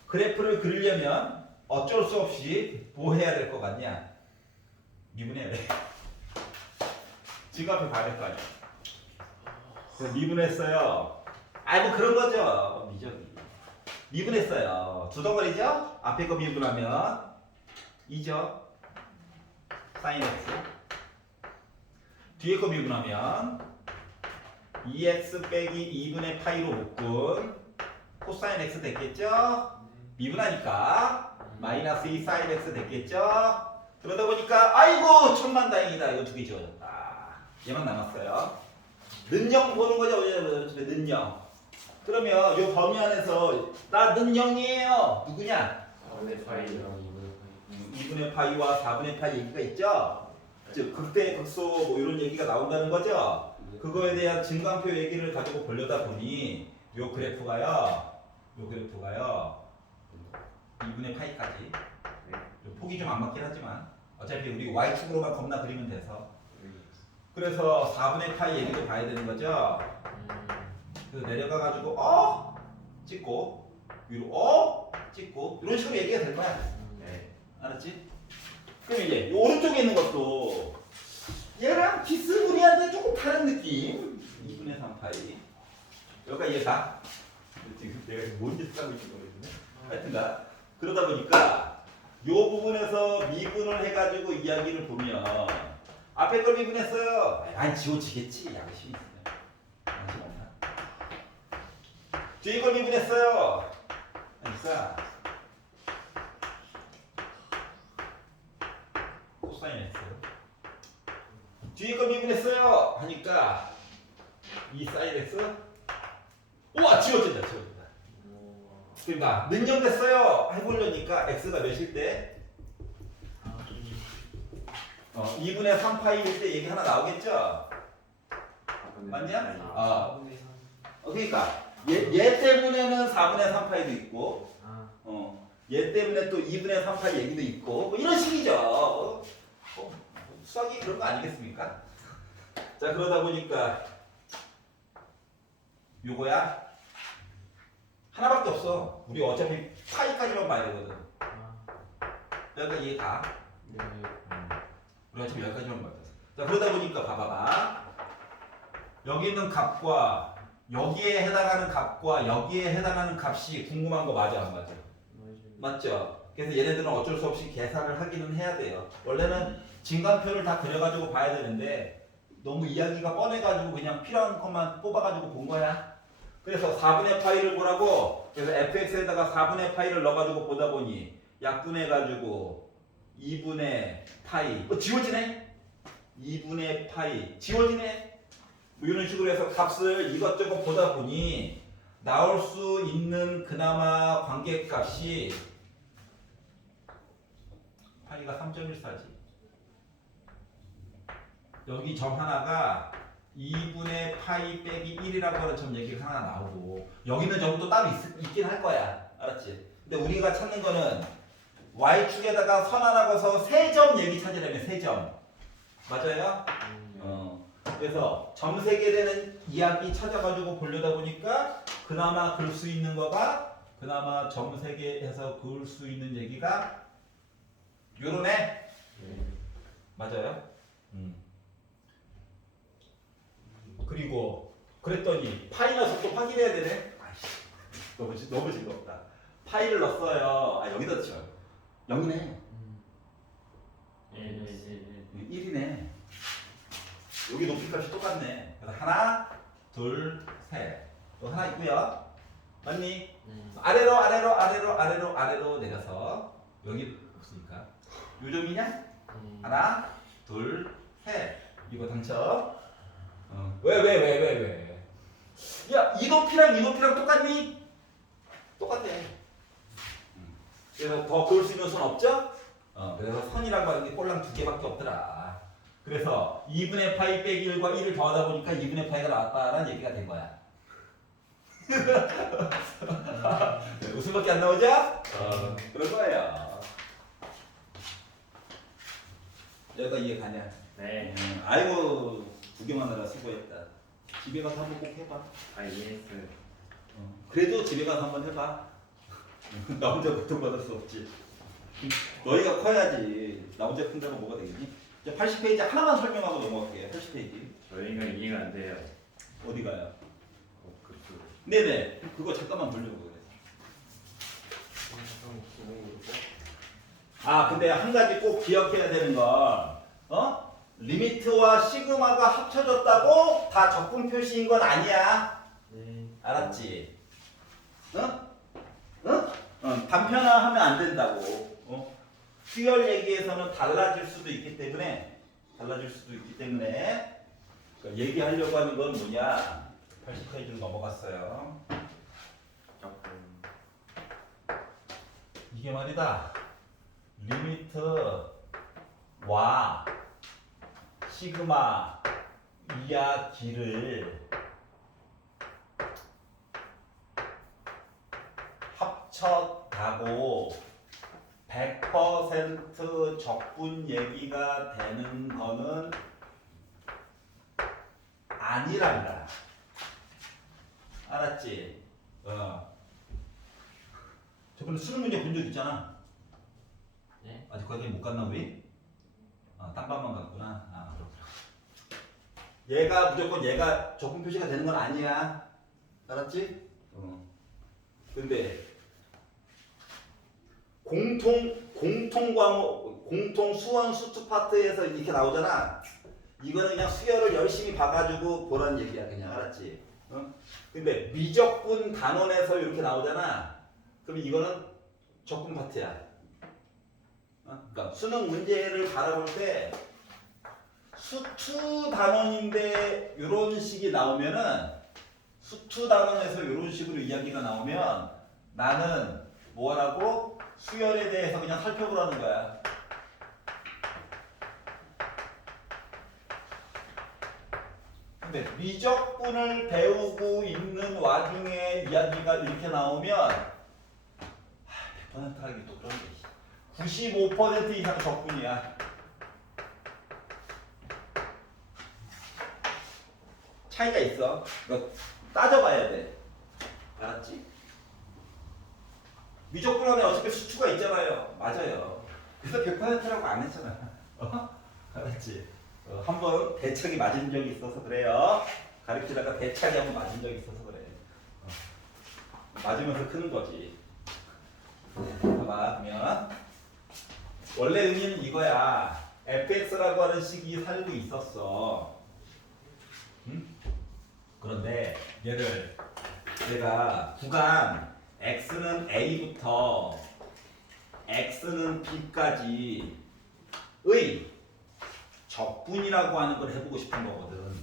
그래프를 그리려면 어쩔 수 없이 뭐 해야 될 것 같냐? 미분해야 돼. 지금 앞에 봐야 될 거 아니야. 그래서 미분했어요. 뭐 그런 거죠. 미분했어요. 두 덩어리죠? 앞에 거 미분하면 2죠. 사인 x. 뒤에 거 미분하면 2x 빼기 2분의 파이로 묶은 코사인 x 됐겠죠? 미분하니까 마이너스 2 사인 x 됐겠죠? 그러다 보니까 아이고 천만다행이다. 이거 두 개 지워졌다. 얘만 남았어요. 는영 보는 거죠. 는영. 그러면 요 범위 안에서 나 는영이에요. 누구냐? 4분의 파이랑 2분의 2분의 파이와 4분의 파이 얘기가 있죠? 즉 극대 극소 뭐 이런 얘기가 나온다는 거죠? 파이. 그거에 대한 증강표 얘기를 가지고 보려다 보니 요 그래프가요 2분의 파이까지 폭이 좀 안 맞긴 하지만 어차피 우리 y축으로만 겁나 그리면 돼서 그래서 4분의 파이 얘기도 봐야 되는 거죠? 그래서 내려가 가지고 찍고 위로 찍고 이런 식으로 얘기가 될 거야. 네. 알았지? 그럼 이제 이 오른쪽에 있는 것도 얘랑 비스무리한데 조금 다른 느낌. 2분의 3파이. 여기가 이해가? 지금 내가 뭔 짓을 하고 있는 거거든요. 하여튼가 그러다 보니까 이 부분에서 미분을 해가지고 이야기를 보면 앞에 걸 미분했어요. 아니 지워지겠지. 양심이 있으면. 양심 없나? 뒤에 걸 미분했어요. 그러니까 코사인 x 뒤에 거 미분했어요 하니까 이 사인 x 우와 지워진다. 그러니까 능력됐어요 해보려니까 x가 몇일 때 2분의 3파이일 때 얘기 하나 나오겠죠? 맞냐? 그러니까 얘 때문에는 4분의 3파이도 있고 얘 때문에 또 2분의 3파이 얘기도 있고 뭐 이런 식이죠. 수학이 그런 거 아니겠습니까? 자 그러다 보니까 요거야 하나밖에 없어. 우리 어차피 파이까지만 봐야 되거든. 그러니까 얘 가. 우리 어차피 여기까지만 봐야 돼. 자 그러다 보니까 봐봐봐. 여기 있는 값과 여기에 해당하는 값과 여기에 해당하는 값이 궁금한 거 맞아 안 맞아? 맞죠? 그래서 얘네들은 어쩔 수 없이 계산을 하기는 해야 돼요. 원래는 진간표를 다 그려가지고 봐야 되는데 너무 이야기가 뻔해가지고 그냥 필요한 것만 뽑아가지고 본 거야. 그래서 4분의 파이를 보라고. 그래서 fx에다가 4분의 파이를 넣어가지고 보다 보니 약분해가지고 2분의 파이 지워지네? 2분의 파이 지워지네? 뭐 이런 식으로 해서 값을 이것저것 보다 보니 나올 수 있는 그나마 관계값이 파이가 3.14지. 여기 점 하나가 2분의 파이 빼기 1이라고 하는 점 얘기가 하나 나오고 여기 있는 점도 따로 있긴 할 거야. 알았지? 근데 우리가 찾는 거는 y축에다가 선 하나 그어서 세 점 얘기 찾으려면 세 점. 맞아요? 그래서 점 세게 되는 이야기 찾아가지고 보려다 보니까 그나마 그럴 수 있는 거가 그나마 점 세게 해서 그을 수 있는 얘기가 요런 애. 맞아요? 그리고 그랬더니 파이너스 또 확인해야 되네. 아이씨, 너무 즐겁다. 파이를 넣었어요. 아 여기다 쳐. 0이네. 1이네. 여기 높이값이 똑같네. 그래서 하나, 둘, 셋. 또 하나 있고요. 맞니? 아래로 내려서 여기 없으니까 요점이냐? 하나, 둘, 셋. 이거 당첨. 왜? 야, 이 높이랑 똑같니? 똑같아. 그래서 더 그을 수 있는 선 없죠? 그래서 선이라고 하는 게 꼴랑 두 개밖에 없더라. 그래서 2분의 파이 빼기 1과 1을 더하다 보니까 2분의 파이가 나왔다라는 얘기가 된 거야. 웃음밖에 안 나오죠? 그런 거예요. 여기가 이해 가냐? 네. 아이고 구경하느라 수고했다. 집에 가서 한번 꼭 해봐. 이해했어요. 그래도 집에 가서 한번 해봐. 나 혼자 고통받을 수 없지. 너희가 커야지. 나 혼자 큰다고 뭐가 되겠니? 이제 80페이지 하나만 설명하고 넘어갈게요. 80페이지. 저희가 이해가 안 돼요. 어디 가요? 그쪽. 네네. 그거 잠깐만 보려고 그래. 아 근데 한 가지 꼭 기억해야 되는 건 리미트와 시그마가 합쳐졌다고 다 적분 표시인 건 아니야. 알았지? 단편화하면 안 된다고. 수열 얘기에서는 달라질 수도 있기 때문에 그러니까 얘기하려고 하는 건 뭐냐? 80페이지로 넘어갔어요. 이게 말이다. 리미트와 시그마 이야기를 합쳤다고 100% 적분 얘기가 되는 거는 아니란다. 알았지? 저번에 수능 문제 본 적 있잖아. 네? 아직 거기까지 못 갔나 우리? 딴밤만 갔구나. 그렇구나. 얘가 무조건 얘가 적분 표시가 되는 건 아니야. 알았지? 근데 공통 과목, 공통 수원 수투 파트에서 이렇게 나오잖아. 이거는 그냥 수열을 열심히 봐가지고 보라는 얘기야. 그냥 알았지? 근데 미적분 단원에서 이렇게 나오잖아. 그럼 이거는 적분 파트야. 그러니까 수능 문제를 바라볼 때 수투 단원인데 이런 식이 나오면은 수투 단원에서 이런 식으로 이야기가 나오면 나는 뭐라고 수열에 대해서 그냥 살펴보라는 거야. 근데 미적분을 배우고 있는 와중에 이야기가 이렇게 나오면 100% 하기 또 그런데 95% 이상 적분이야. 차이가 있어. 이거 따져봐야 돼. 알았지? 미적분 안에 어차피 수투가 있잖아요. 맞아요. 그래서 100%라고 안 했잖아. 알았지? 한번 대차기 맞은 적이 있어서 그래요. 가르치다가 대차기 한번 맞은 적이 있어서 그래. 맞으면서 크는 거지. 봐봐, 그러면 원래 의미는 이거야. fx라고 하는 식이 살고 있었어. 그런데 얘를 내가 구간 x는 a부터 x는 b까지의 적분이라고 하는 걸 해보고 싶은 거거든.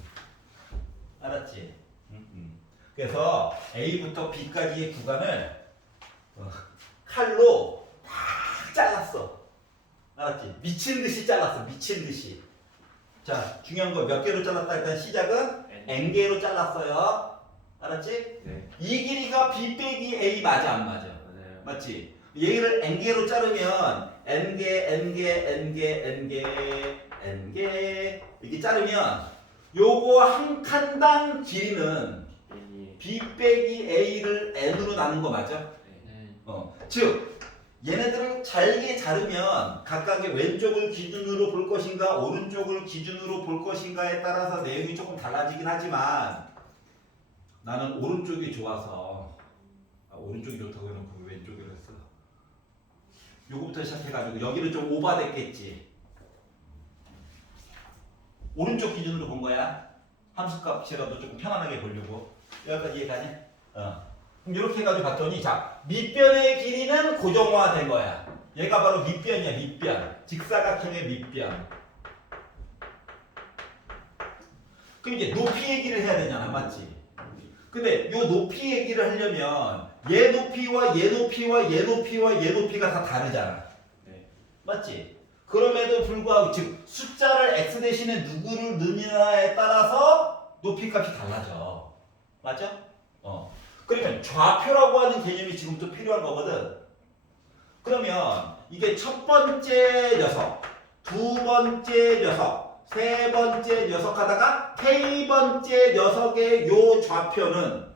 알았지? 그래서 a부터 b까지의 구간을 칼로 팍 잘랐어. 알았지? 미친 듯이 잘랐어. 미친 듯이. 자, 중요한 거 몇 개로 잘랐다. 일단 시작은 n개로 잘랐어요. 알았지? 네. 이 길이가 b 빼기 a 맞아 안 맞아? 맞아요. 맞지? 얘를 n개로 자르면 n개 이렇게 자르면 요거 한 칸당 길이는 b 빼기 a를 n으로 나눈 거 맞아? 네. 즉 얘네들을 잘게 자르면 각각의 왼쪽을 기준으로 볼 것인가 오른쪽을 기준으로 볼 것인가에 따라서 내용이 조금 달라지긴 하지만 나는 오른쪽이 좋아서 오른쪽이 좋다고 해놓고 왜 왼쪽으로 했어? 요거부터 시작해가지고 여기는 좀 오바됐겠지. 오른쪽 기준으로 본 거야. 함수값이라도 조금 편안하게 보려고. 여기까지 이해가냐? 그럼 이렇게 해가지고 봤더니 자 밑변의 길이는 고정화된 거야. 얘가 바로 밑변이야. 밑변. 직사각형의 밑변. 그럼 이제 높이 얘기를 해야 되잖아. 맞지? 근데 요 높이 얘기를 하려면 얘 높이와 얘 높이와 얘 높이와 얘 높이가 다 다르잖아. 네. 맞지? 그럼에도 불구하고 즉 숫자를 x 대신에 누구를 넣느냐에 따라서 높이 값이 달라져. 맞죠? 그러면 좌표라고 하는 개념이 지금부터 필요한 거거든. 그러면 이게 첫 번째 녀석, 두 번째 녀석, 세 번째 녀석 하다가 K번째 녀석의 요 좌표는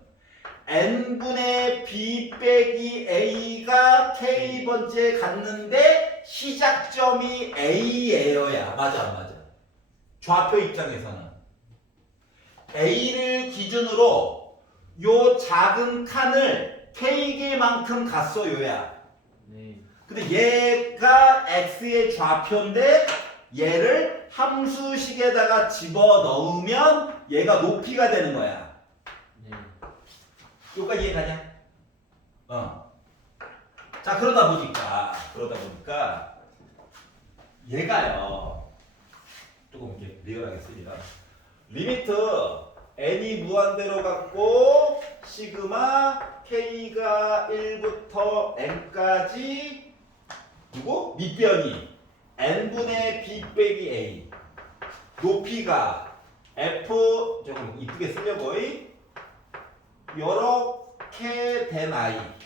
n분의 b 빼기 a가 K번째 갔는데 시작점이 A예요야. 맞아 안 맞아? 좌표 입장에서는 A를 기준으로 요 작은 칸을 K개만큼 갔어 요야. 네. 근데 얘가 X의 좌표인데 얘를 함수식에다가 집어넣으면 얘가 높이가 되는 거야. 네. 여기까지 이해가냐? 자, 자, 그러다 보니까 얘가요. 조금 이렇게 리얼하게 쓰리라. 리미트 n이 무한대로 갖고 시그마 k가 1부터 n까지 누구? 밑변이 n분의 b 빼기 a 높이가 f 조금 이쁘게 쓰려고 요렇게 된 i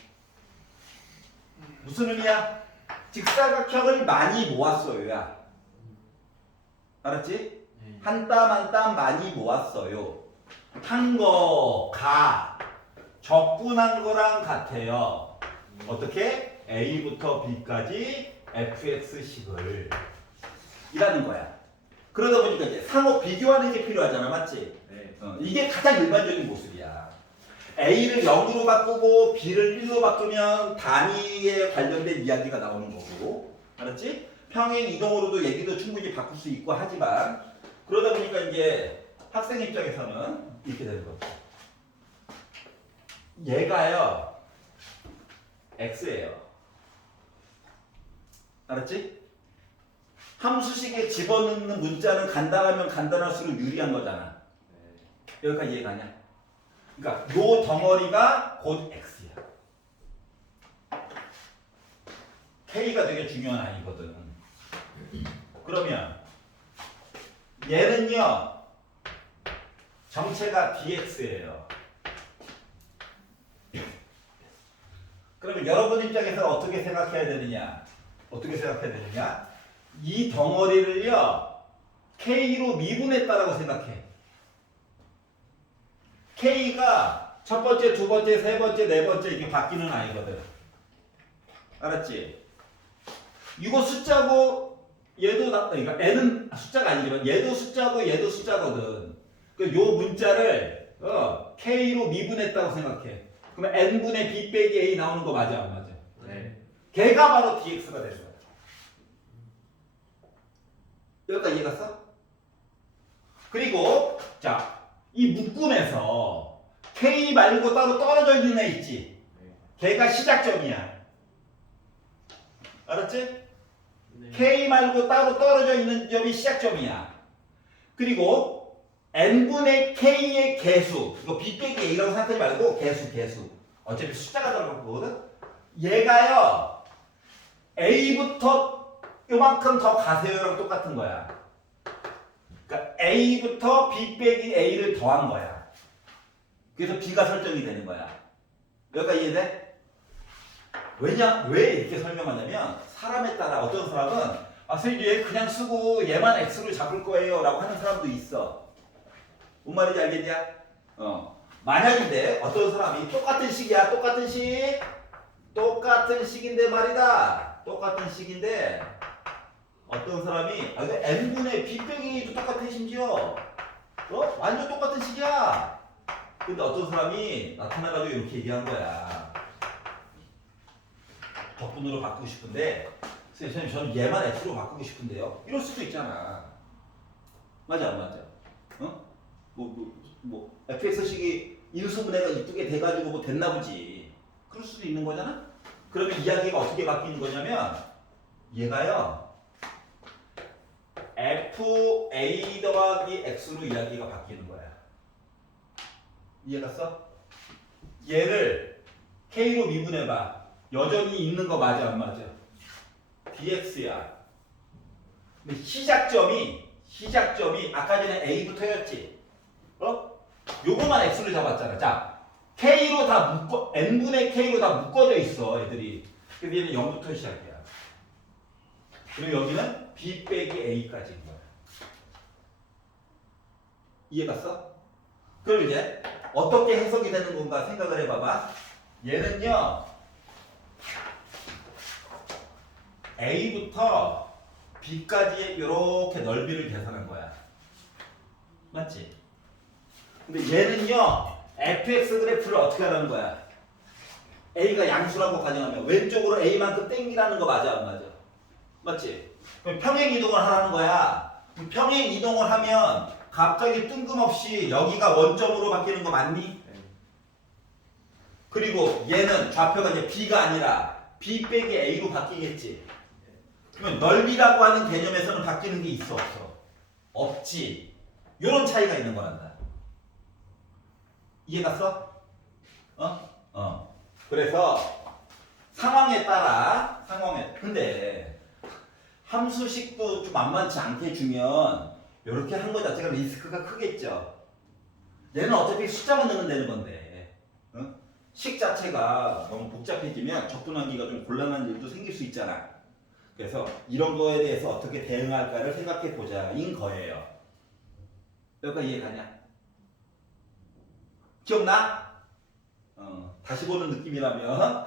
무슨 의미야? 직사각형을 많이 모았어요야. 알았지? 네. 한 땀 한 땀 많이 모았어요. 한 거가 적분한 거랑 같아요. 어떻게? A부터 B까지 fx식을 이라는 거야. 그러다 보니까 이제 상호 비교하는 게 필요하잖아, 맞지? 네. 이게 가장 일반적인 모습이야. A를 0으로 바꾸고 B를 1로 바꾸면 단위에 관련된 이야기가 나오는 거고, 알았지? 평행 이동으로도 얘기도 충분히 바꿀 수 있고 하지만 그러다 보니까 이제 학생 입장에서는 이렇게 되는 거죠. 얘가요 x예요. 알았지? 함수식에 집어넣는 문자는 간단하면 간단할수록 유리한 거잖아. 여기까지 이해가냐? 그러니까 요 덩어리가 곧 x야. k가 되게 중요한 아이거든. 그러면 얘는요 정체가 dx예요. 그러면 여러분 입장에서 어떻게 생각해야 되느냐? 이 덩어리를요 k로 미분했다라고 생각해. k가 첫 번째, 두 번째, 세 번째, 네 번째 이렇게 바뀌는 아이거든. 알았지? 이거 숫자고 얘도 그러니까 n은 숫자가 아니지만 얘도 숫자고 얘도 숫자거든. 그 요 문자를 k로 미분했다고 생각해. 그러면 n분의 b 빼기 a 나오는 거 맞아 안 맞아? 네. 걔가 바로 dx가 되는 거야. 여기까지 이해갔어? 그리고 자, 이 묶음에서 k 말고 따로 떨어져 있는 애 있지? 걔가 시작점이야. 알았지? 네. k 말고 따로 떨어져 있는 점이 시작점이야. 그리고 n분의 k의 개수, 이거 b 빼기 a라고 생각하지 말고 개수. 어차피 숫자가 들어간 거거든? 얘가요 a부터 요만큼 더 가세요랑 똑같은 거야. 그러니까 a부터 b 빼기 a를 더한 거야. 그래서 b가 설정이 되는 거야. 여기까지 이해돼? 왜 이렇게 설명하냐면 사람에 따라 어떤 사람은 선생님 얘 그냥 쓰고 얘만 x로 잡을 거예요 라고 하는 사람도 있어. 뭔 말인지 알겠냐? 만약인데 어떤 사람이 똑같은 식이야. 똑같은 식인데 말이다. 똑같은 식인데 어떤 사람이 n분의 b 빼기도 똑같아 심지어 완전 똑같은 식이야. 근데 어떤 사람이 나타나가지고 이렇게 얘기한 거야. 적분으로 바꾸고 싶은데 선생님 저는 얘만 x로 바꾸고 싶은데요. 이럴 수도 있잖아. 맞아 안 맞아? fx식이 인수분해가 이쁘게 돼가지고 뭐 됐나 보지. 그럴 수도 있는 거잖아. 그러면 이야기가 어떻게 바뀌는 거냐면 얘가요 fa 더하기 x로 이야기가 바뀌는 거야. 이해갔어? 얘를 k로 미분해봐. 여전히 있는 거 맞아 안 맞아? dx야. 근데 시작점이 아까 전에 a부터였지. 요거만 x로 잡았잖아. 자, k로 다 n분의 k로 다 묶어져 있어 애들이. 근데 얘는 0부터 시작이야. 그리고 여기는 b 빼기 a까지인 거야. 이해갔어? 그럼 이제 어떻게 해석이 되는 건가 생각을 해봐봐. 얘는요 a부터 b까지의 이렇게 넓이를 계산한 거야. 맞지? 근데 얘는요 fx 그래프를 어떻게 하라는 거야? a가 양수라고 가정하면 왼쪽으로 a만큼 땡기라는 거 맞아 안 맞아? 맞지? 그럼 평행 이동을 하라는 거야. 평행 이동을 하면 갑자기 뜬금없이 여기가 원점으로 바뀌는 거 맞니? 그리고 얘는 좌표가 이제 b가 아니라 B 빼기 A로 바뀌겠지. 그러면 넓이라고 하는 개념에서는 바뀌는 게 있어 없어? 없지. 요런 차이가 있는 거란다. 이해갔어? 그래서 상황에 따라 근데 함수식도 좀 만만치 않게 주면 이렇게 한 거 자체가 리스크가 크겠죠. 얘는 어차피 숫자만 넣으면 되는 건데 식 자체가 너무 복잡해지면 접근하기가 좀 곤란한 일도 생길 수 있잖아. 그래서 이런 거에 대해서 어떻게 대응할까를 생각해 보자인 거예요. 여기까지 이해가냐? 기억나? 다시 보는 느낌이라면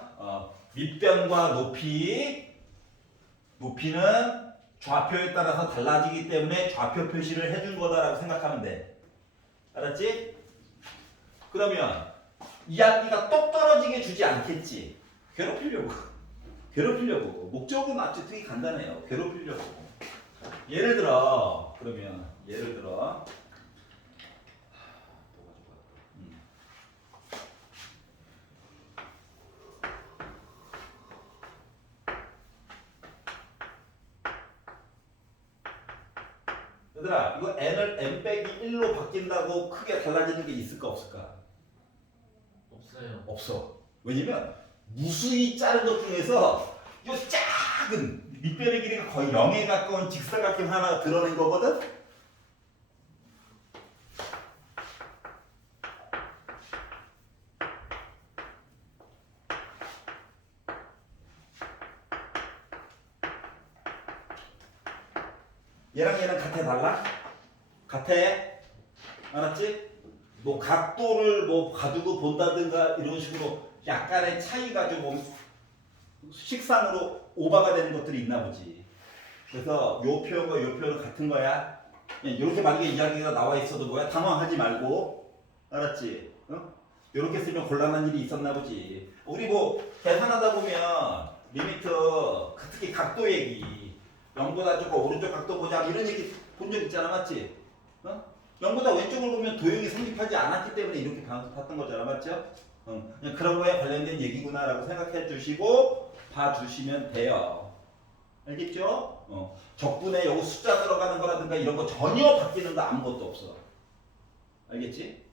밑변과 높이는 좌표에 따라서 달라지기 때문에 좌표 표시를 해준 거다라고 생각하면 돼. 알았지? 그러면 이야기가 똑 떨어지게 주지 않겠지. 괴롭히려고. 목적은 아주 되게 간단해요. 괴롭히려고. 예를 들어 얘들아, 이거 n을 n 빼기 1로 바뀐다고 크게 달라지는 게 있을까 없을까? 없어요. 없어. 왜냐면 무수히 작은 것 중에서 이 작은 밑변의 길이가 거의 0에 가까운 직사각형 하나 드러낸 거거든? 얘랑 얘랑 같아 달라? 같아? 알았지? 뭐 각도를 뭐 가지고 본다든가 이런 식으로 약간의 차이가 좀 식상으로 오바가 되는 것들이 있나 보지. 그래서 요 표현과 요 표현은 같은 거야. 그냥 이렇게 만약에 이야기가 나와 있어도 뭐야? 당황하지 말고. 알았지? 이렇게 쓰면 곤란한 일이 있었나 보지. 우리 뭐 계산하다 보면 리미트 특히 각도 얘기 0보다 조금 오른쪽 각도 보자 이런 얘기 본 적 있잖아. 맞지? 0보다 왼쪽을 보면 도형이 성립하지 않았기 때문에 이렇게 봤던 거잖아. 맞죠? 그냥 그런 거에 관련된 얘기구나 라고 생각해 주시고 봐주시면 돼요. 알겠죠? 적분에 여기 숫자 들어가는 거라든가 이런 거 전혀 바뀌는 거 아무것도 없어. 알겠지?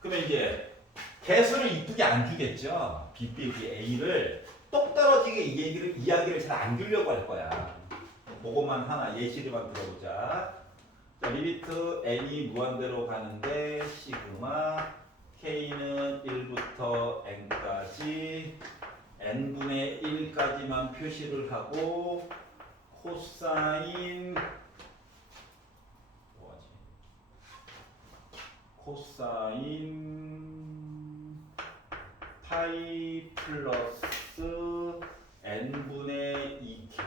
그러면 이제 개수를 이쁘게 안 주겠죠? B 빼기 A를 똑 떨어지게 이야기를 잘 안 주려고 할 거야. 그것만 하나 예시를만 들어보자. 자, 리미트 n이 무한대로 가는데 시그마 k는 1부터 n까지 n분의 1까지만 표시를 하고 코사인 파이 플러스 n분의 2k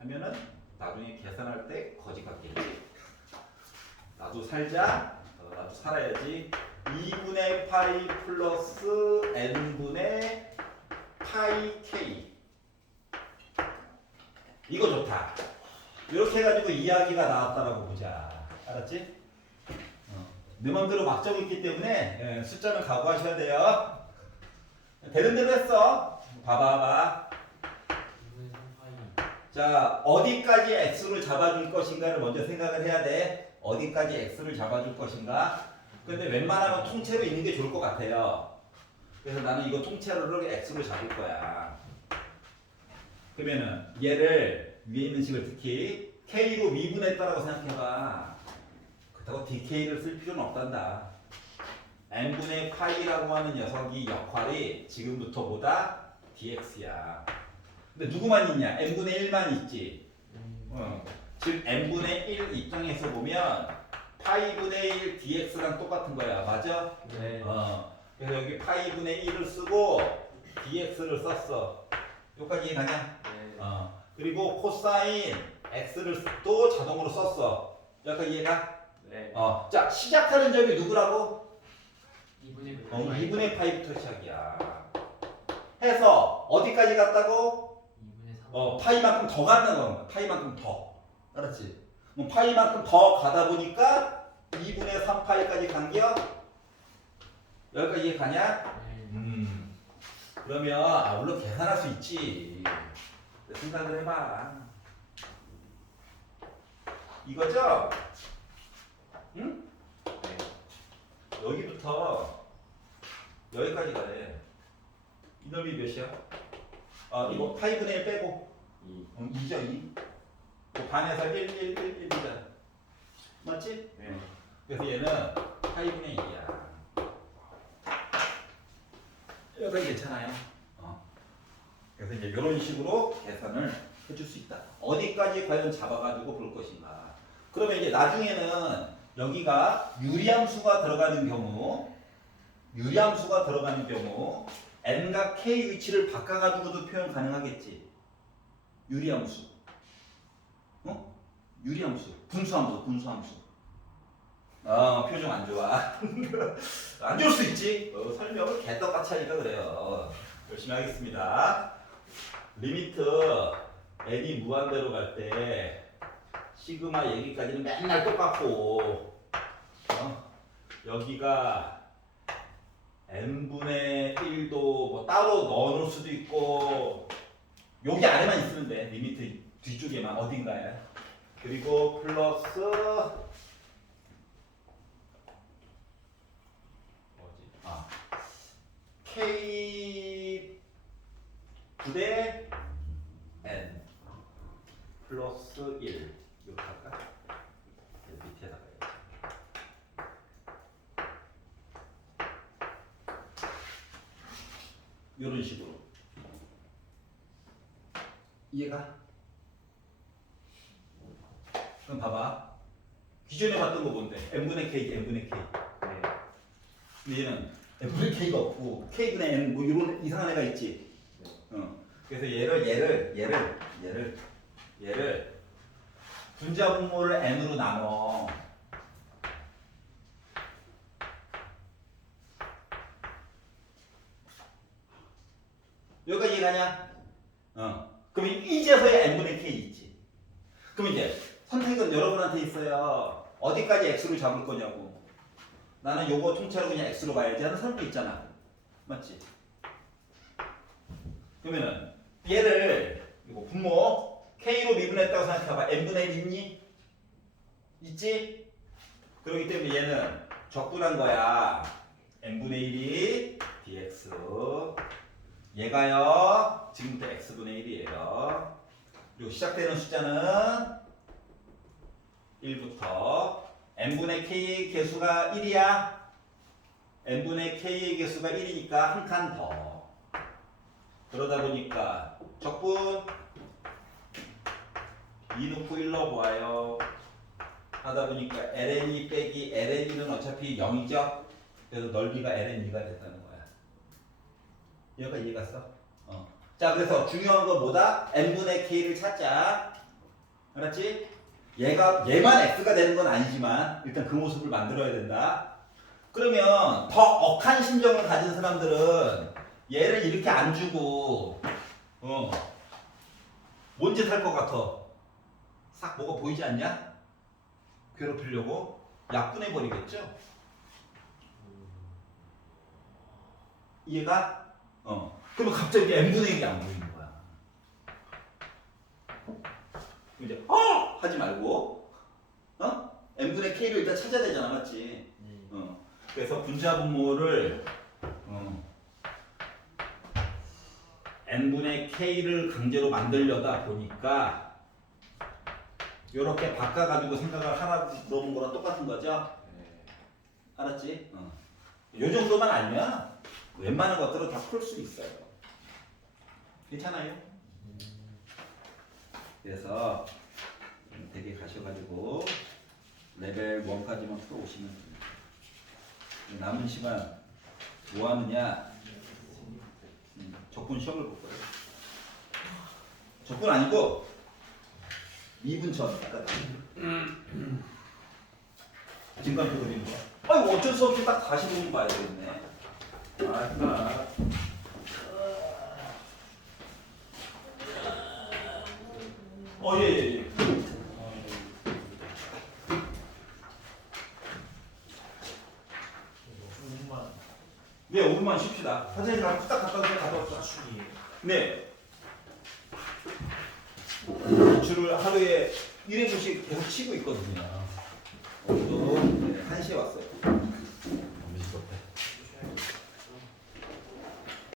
하면은 나중에 계산할 때 거지 같겠지. 나도 살자. 나도 살아야지. 2분의 파이 플러스 n분의 파이 k. 이거 좋다. 이렇게 해가지고 이야기가 나왔다라고 보자. 알았지? 내 맘대로 막 적었기 때문에 숫자는 각오하셔야 돼요. 되는 대로 했어. 봐봐. 자, 어디까지 x를 잡아줄 것인가를 먼저 생각을 해야 돼. 어디까지 x를 잡아줄 것인가. 근데 웬만하면 통째로 있는 게 좋을 것 같아요. 그래서 나는 이거 통째로 x로 잡을 거야. 그러면은 얘를 위에 있는 식을 특히 k로 미분했다라고 생각해봐. 그렇다고 dk를 쓸 필요는 없단다. n분의 파이라고 하는 녀석이 역할이 지금부터 보다 dx야. 근데 누구만 있냐? n분의 1만 있지. 즉 n분의 1 입장에서 보면 파이분의 1 dx랑 똑같은 거야. 맞아? 네. 그래서 여기 파이분의 1을 쓰고 dx를 썼어. 여기까지 이해가냐? 네. 그리고 코사인 x를 또 자동으로 썼어. 여기까지 이해가? 네. 자, 시작하는 점이 누구라고? 2분의 2분의 파이부터 시작이야. 해서 어디까지 갔다고? 2분의 3. 파이만큼 더 가는 건 파이만큼 더. 알았지? 그럼 파이만큼 더 가다 보니까 2분의 3파이까지 간겨? 여기까지 이해 가냐? 네. 그러면 물론 계산할 수 있지. 생각을 해봐. 이거죠? 응? 네. 여기부터 여기까지 가래. 이 넓이 몇이야? 이거 파이분의 1 빼고 2죠 2. 반에서 1, 1이잖아. 맞지? 네. 그래서 얘는 파이분의 2야. 여기 괜찮아요. 그래서 이제 이런 식으로 계산을 해줄 수 있다. 어디까지 과연 잡아가지고 볼 것인가. 그러면 이제 나중에는 여기가 유리함수가 들어가는 경우, n과 k 위치를 바꿔가지고도 표현 가능하겠지. 유리함수, 유리함수, 분수함수. 표정 안 좋아. 안 좋을 수 있지. 설명을 개떡같이 하니까 그래요. 열심히 하겠습니다. 리미트 n이 무한대로 갈 때 시그마 얘기까지는 맨날 똑같고 여기가 n분의 1도 뭐 따로 넣어놓을 수도 있고 여기 안에만 있으면 돼. 리미트 뒤쪽에만 어딘가에. 그리고 플러스 K 부대 N 플러스 1 이렇게 할까? 밑에다가 이런 식으로 이해가? 그럼 봐봐 기존에 봤던 거 뭔데? n분의 k 네. 근데 얘는 n분의 k가 없고 k분의 n 뭐 이런 이상한 애가 있지. 그래서 얘를 분자분모를 n으로 나눠. 여기가 이해가냐? 그럼 이제서야 n분의 k 있지. 그럼 이제 선택은 여러분한테 있어요. 어디까지 x로 잡을 거냐고. 나는 요거 통째로 그냥 x로 가야지 하는 사람도 있잖아. 맞지? 그러면은 얘를 이거 분모 k로 미분했다고 생각해봐. n분의 1 있니? 있지? 그렇기 때문에 얘는 적분한 거야. n분의 1이 dx. 얘가요 지금부터 x분의 1이에요. 그리고 시작되는 숫자는 1부터 n분의 k의 개수가 1이야. n분의 k의 개수가 1이니까 한 칸 더. 그러다 보니까 적분 2 넣고 1 넣어보아요. 하다 보니까 ln2 빼기 ln2는 어차피 0이죠. 그래서 넓이가 ln2가 됐다는 거야. 여기가 이해갔어? 자, 그래서 중요한 건 뭐다? n분의 k를 찾자. 알았지? 얘만 x가 되는 건 아니지만 일단 그 모습을 만들어야 된다. 그러면 더 억한 심정을 가진 사람들은 얘를 이렇게 안 주고 뭔 짓 할 것 같아? 싹 뭐가 보이지 않냐? 괴롭히려고 약분해버리겠죠? 이해가? 그러면 갑자기 n분의 1이 안 보이는 거야. 이제 하지 말고 n분의 k를 일단 찾아야 되잖아. 맞지? 그래서 분자분모를 n분의 k를 강제로 만들려다 보니까 이렇게 바꿔가지고 생각을 하라고 물어본 거랑 똑같은 거죠? 알았지? 요 정도만 알면 웬만한 것들은 다 풀 수 있어요. 괜찮아요? 그래서 되게 가셔가지고 레벨 1까지만 풀어오시면 됩니다. 남은 시간 뭐 하느냐? 적분 시험을 볼 거예요. 적분 아니고 미분천 아까 진관표 그리는 거. 아이고 어쩔 수 없이 딱 다시 보면 봐야 되겠네. 아까 예. 네, 5분만 쉽시다. 선생님이랑 딱 갔다 오세요. 네. 줄을 하루에 1회분씩 계속 치고 있거든요.